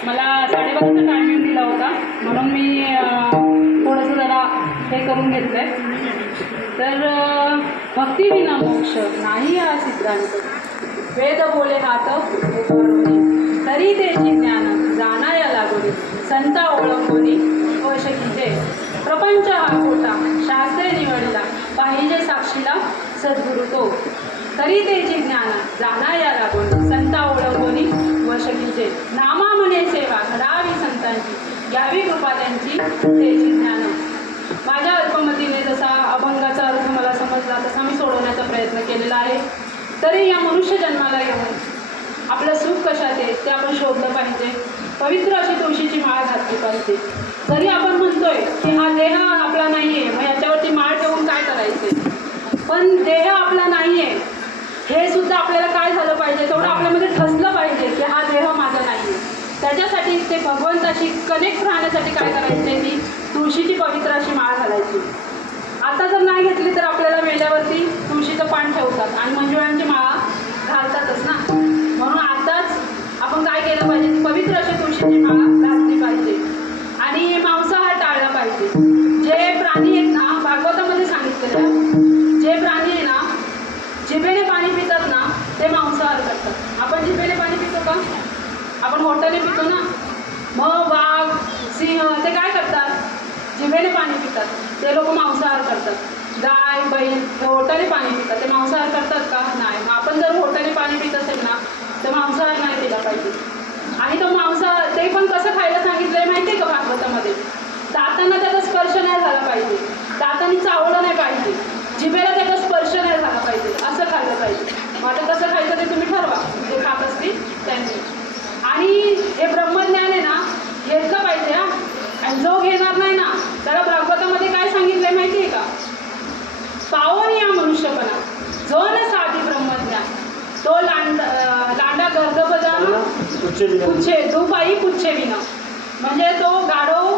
मला 12:30चा टायमिंग दिला होता म्हणून मी थोडंसं जरा हे करून घेतलंय. तर भक्ती विना मोक्ष नाही हा सिद्धांत. वेद बोले हात तरी त्याची ज्ञान जाणाया लागोनी संता ओळंगोनी वश कीजे. प्रपंच हा खोटा शास्त्रे निवडला पाहिजे साक्षीला सद्गुरु तो. तरी त्याची ज्ञान जाणाया लागोनी संता ओळंगोनी वश कीजे. नामा म्हणे सेवा घडावी संतांची घ्यावी कृपा त्यांची त्याची ज्ञान. माझ्या अल्पमतीने जसा अभंगाचा अर्थ मला समजला तसा मी सोडवण्याचा प्रयत्न केलेला आहे. तरी या मनुष्य जन्माला येऊन आपलं सुख कशात आहे ते आपण शोधलं पाहिजे. पवित्र अशी तुळशीची माळ घातली पाहिजे. जरी आपण म्हणतोय की हा देह आपला नाही आहे मग याच्यावरती माळ ठेवून काय करायचे. पण देह आपला नाही आहे हे सुद्धा आपल्याला काय झालं पाहिजे तेवढं आपल्यामध्ये ठसलं पाहिजे की हा देह माझा नाही आहे. त्याच्यासाठी ते भगवंताशी कनेक्ट राहण्यासाठी काय करायचे ती तुळशीची पवित्र अशी माळ घालायची. आता जर नाही घेतली तर आपल्याला मेल्यावरती तुळशीचं पान ठेवतात आणि मंजुळांची माळा घालतातच ना. म्हणून आताच ते मांसाहार करतात. आपण जिभेने पाणी पितो का? आपण ओठाने पितो ना. मग वाघ, सिंह ते काय करतात? जिभेने पाणी पितात. ते लोक मांसाहार करतात. गाय, बैल हे ओठाने पाणी पितात. ते मांसाहार करतात का? नाही. मग आपण जर ओठाने पाणी पित असेल ना तर मांसाहार नाही केला पाहिजे. आणि तो मांसाहार ते पण कसं खायला सांगितलंय माहिती आहे का भागवतामध्ये? दातांना त्याचा स्पर्श नाही झाला पाहिजे, दातांनी चावलं नाही पाहिजे, जिभेला त्याचा स्पर्श नाही झाला पाहिजे, असं खाल्लं पाहिजे. मग आता कसं खायचं ते तुम्ही ठरवा, जे खात असतील त्यांनी. आणि हे ब्रह्मज्ञान आहे ना घेतलं पाहिजे हा. आणि जो घेणार नाही ना त्याला भागवतामध्ये काय सांगितलंय माहिती आहे का? पावन या मनुष्यपणा जो न साधी ब्रह्मज्ञान तो लांडा गर्दभजान पुच्छे दुपाई पुच्छे विना. म्हणजे तो गाढव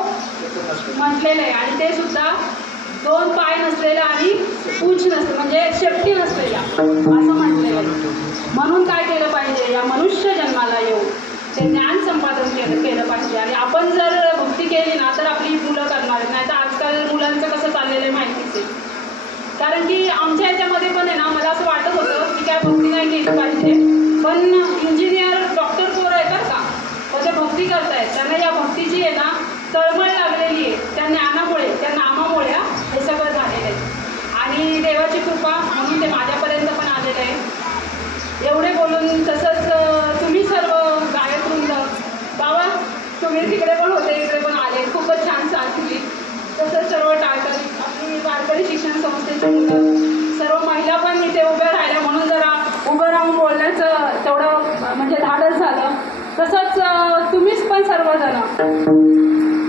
म्हटलेलं आहे आणि ते सुद्धा 2 पाय नसलेला आणि पूछ नसले म्हणजे शेपटी नसलेला असं म्हटलेलं आहे. म्हणून काय केलं पाहिजे? या मनुष्य जन्माला येऊन ते ज्ञान संपादन केलं पाहिजे. आणि आपण जर भक्ती केली ना तर आपली मुलं करणार आहेत. नाही तर आजकाल मुलांचं कसं चाललेलं आहे माहितीच आहे. कारण की आमच्या ह्याच्यामध्ये पण आहे ना मला असं वाटत होतं की काय भक्ती नाही केली पाहिजे, पण इंजिनियर डॉक्टर पोरं येतात का व ते भक्ती करतायत. त्यांना या भक्तीची आहे ना तळमळ लागलेली आहे. त्या ज्ञानामुळे त्या नामामुळे हे सगळं झालेलं आहे. आणि देवाची कृपा म्हणून ते माझ्यापर्यंत पण आलेलं आहे. एवढे बोलून तसंच तुम्ही सर्व गायकवृंद बाबा तुम्ही तिकडे पण होते इकडे पण आले, खूपच छान साथ दिली. तसंच सर्व टाळकरी आपली वारकरी शिक्षण संस्थेची मुलं सर्व महिला पण इथे उभ्या राहिल्या म्हणून जरा उभं राहून बोलण्याचं तेवढं म्हणजे धाडस झालं. तसंच तुम्हीच पण सर्वजण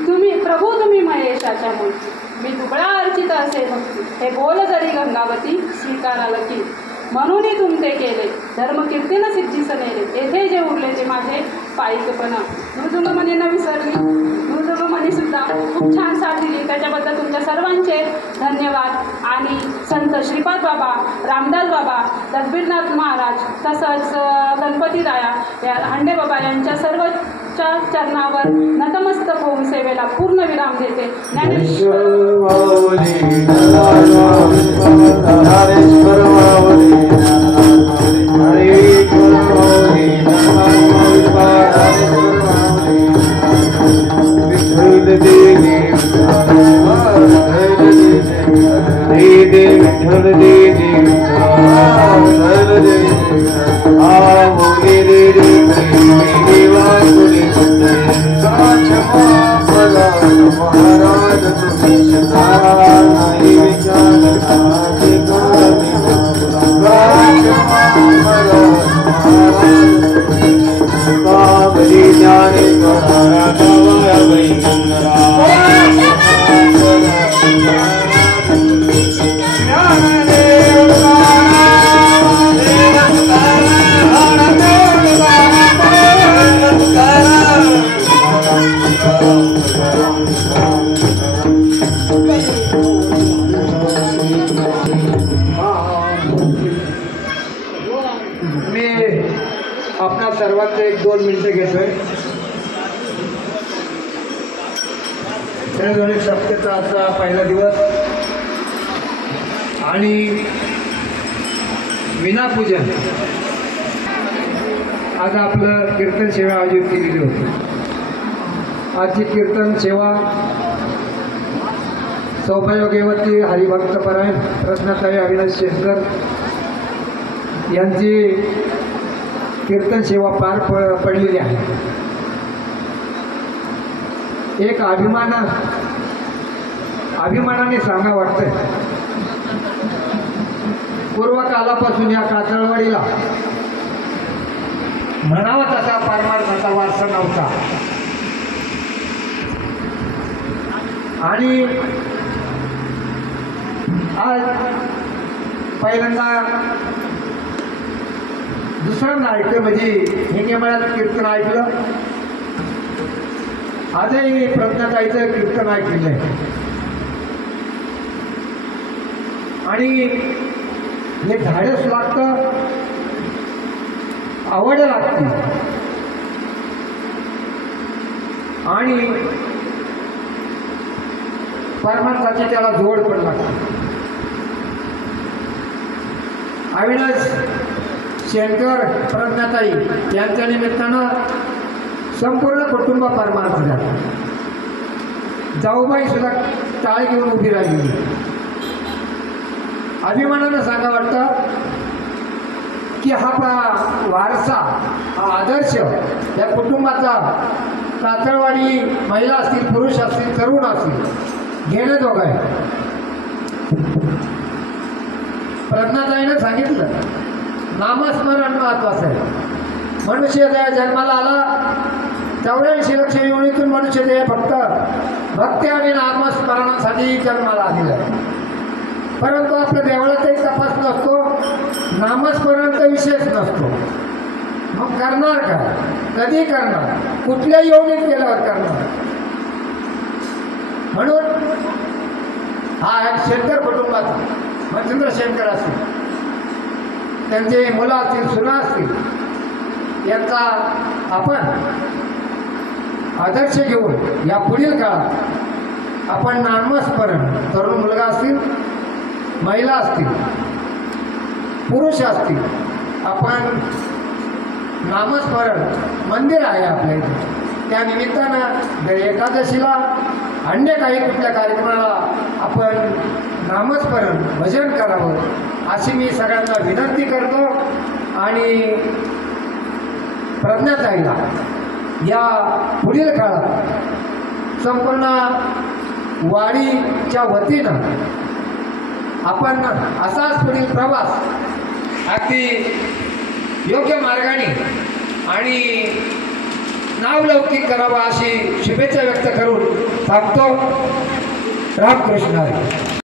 तुम्ही प्रभू तुम्ही महेशाच्या मूर्ती मी दुबळा अर्चित असे भक्ती हे बोल जरी गंगावती स्वीकाराल की म्हणूनही तुमचे केले धर्म कीर्तीन सिद्धीस नेले येथे जे उरले ते माझे पायिकपणा. मृदुंगमणींना विसरली, मृदुंगमणी सुद्धा खूप छान साथ दिली. त्याच्याबद्दल तुमच्या सर्वांचे धन्यवाद. आणि संत श्रीपाद बाबा, रामदास बाबा, तद्बीरनाथ महाराज तसंच गणपती राया या हांडे बाबा यांच्या सर्वच्या चरणावर नतमस्तक होऊन सेवेला पूर्ण विराम देते. ज्ञानेश्वर आपल्या सर्वांचे 1-2 मिनिटं घेतोय. गणेश सप्तेचा आजचा पहिला दिवस आणि विनापूजन आज आपलं कीर्तन सेवा आयोजित केलेली होती. आजची कीर्तन सेवा सौभाग्यवती हरिभक्तपरायण प्रश्नताई अविनाश शेखर यांची कीर्तन सेवा पार पडलेली आहे. एक अभिमानाने सांगा वाटतंय, पूर्वकालापासून या कातळवाडीला म्हणावा तसा परमार्थाचा वारसा नव्हता. आणि आज पहिल्यांदा दुसऱ्यांदा ऐकलं म्हणजे हिंगेमळ्यात कीर्तन ऐकलं. आजही प्रज्ञाताईचं कीर्तन ऐकलेलं आहे. आणि हे धाडस लागतं, आवड लागते आणि परमार्थाची त्याला जोड पण लागते. अविनाश शेणकर प्रज्ञाताई यांच्या निमित्तानं संपूर्ण कुटुंब परमार्थ झाला. जाऊबाई सुद्धा टाळ घेऊन उभी राहिली. अभिमानानं सांगा वाटतं की हा वारसा, हा आदर्श या कुटुंबाचा कातळवाडी महिला असतील, पुरुष असतील, तरुण असतील घेणं जोग आहे. प्रज्ञाताईनं सांगितलं नामस्मरण महत्वाचं आहे. मनुष्यदेह जन्माला आला 84 लक्ष योनीतून मनुष्यदेह फक्त भक्ती आणि नामस्मरणासाठी जन्माला आलेला आहे. परंतु आपल्या देवळातही तपास नसतो, नामस्मरणाचा विशेष नसतो. मग करणार का? कधी करणार? कुठल्या योनीत गेल्यावर करणार? म्हणून हा शेणकर कुटुंबाचा मच्छिंद्र शेणकर असतील, त्यांचे मुलं असतील, सुना असतील, यांचा आपण आदर्श घेऊन या पुढील काळात आपण नामस्मरण, तरुण मुलगा असतील, महिला असतील, पुरुष असतील, आपण नामस्मरण मंदिर आहे आपल्या इथे, त्या निमित्तानं दर एकादशीला अन्य काही कुठल्या कार्यक्रमाला आपण नामस्मरण भजन करावं अशी मी सगळ्यांना विनंती करतो. आणि प्रज्ञाताईला या पुढील काळात संपूर्ण वाडीच्या वतीनं आपण असाच पुढील प्रवास अगदी योग्य मार्गाने आणि नावलौकिक करावा अशी शुभेच्छा व्यक्त करून थांबतो. रामकृष्ण हरी.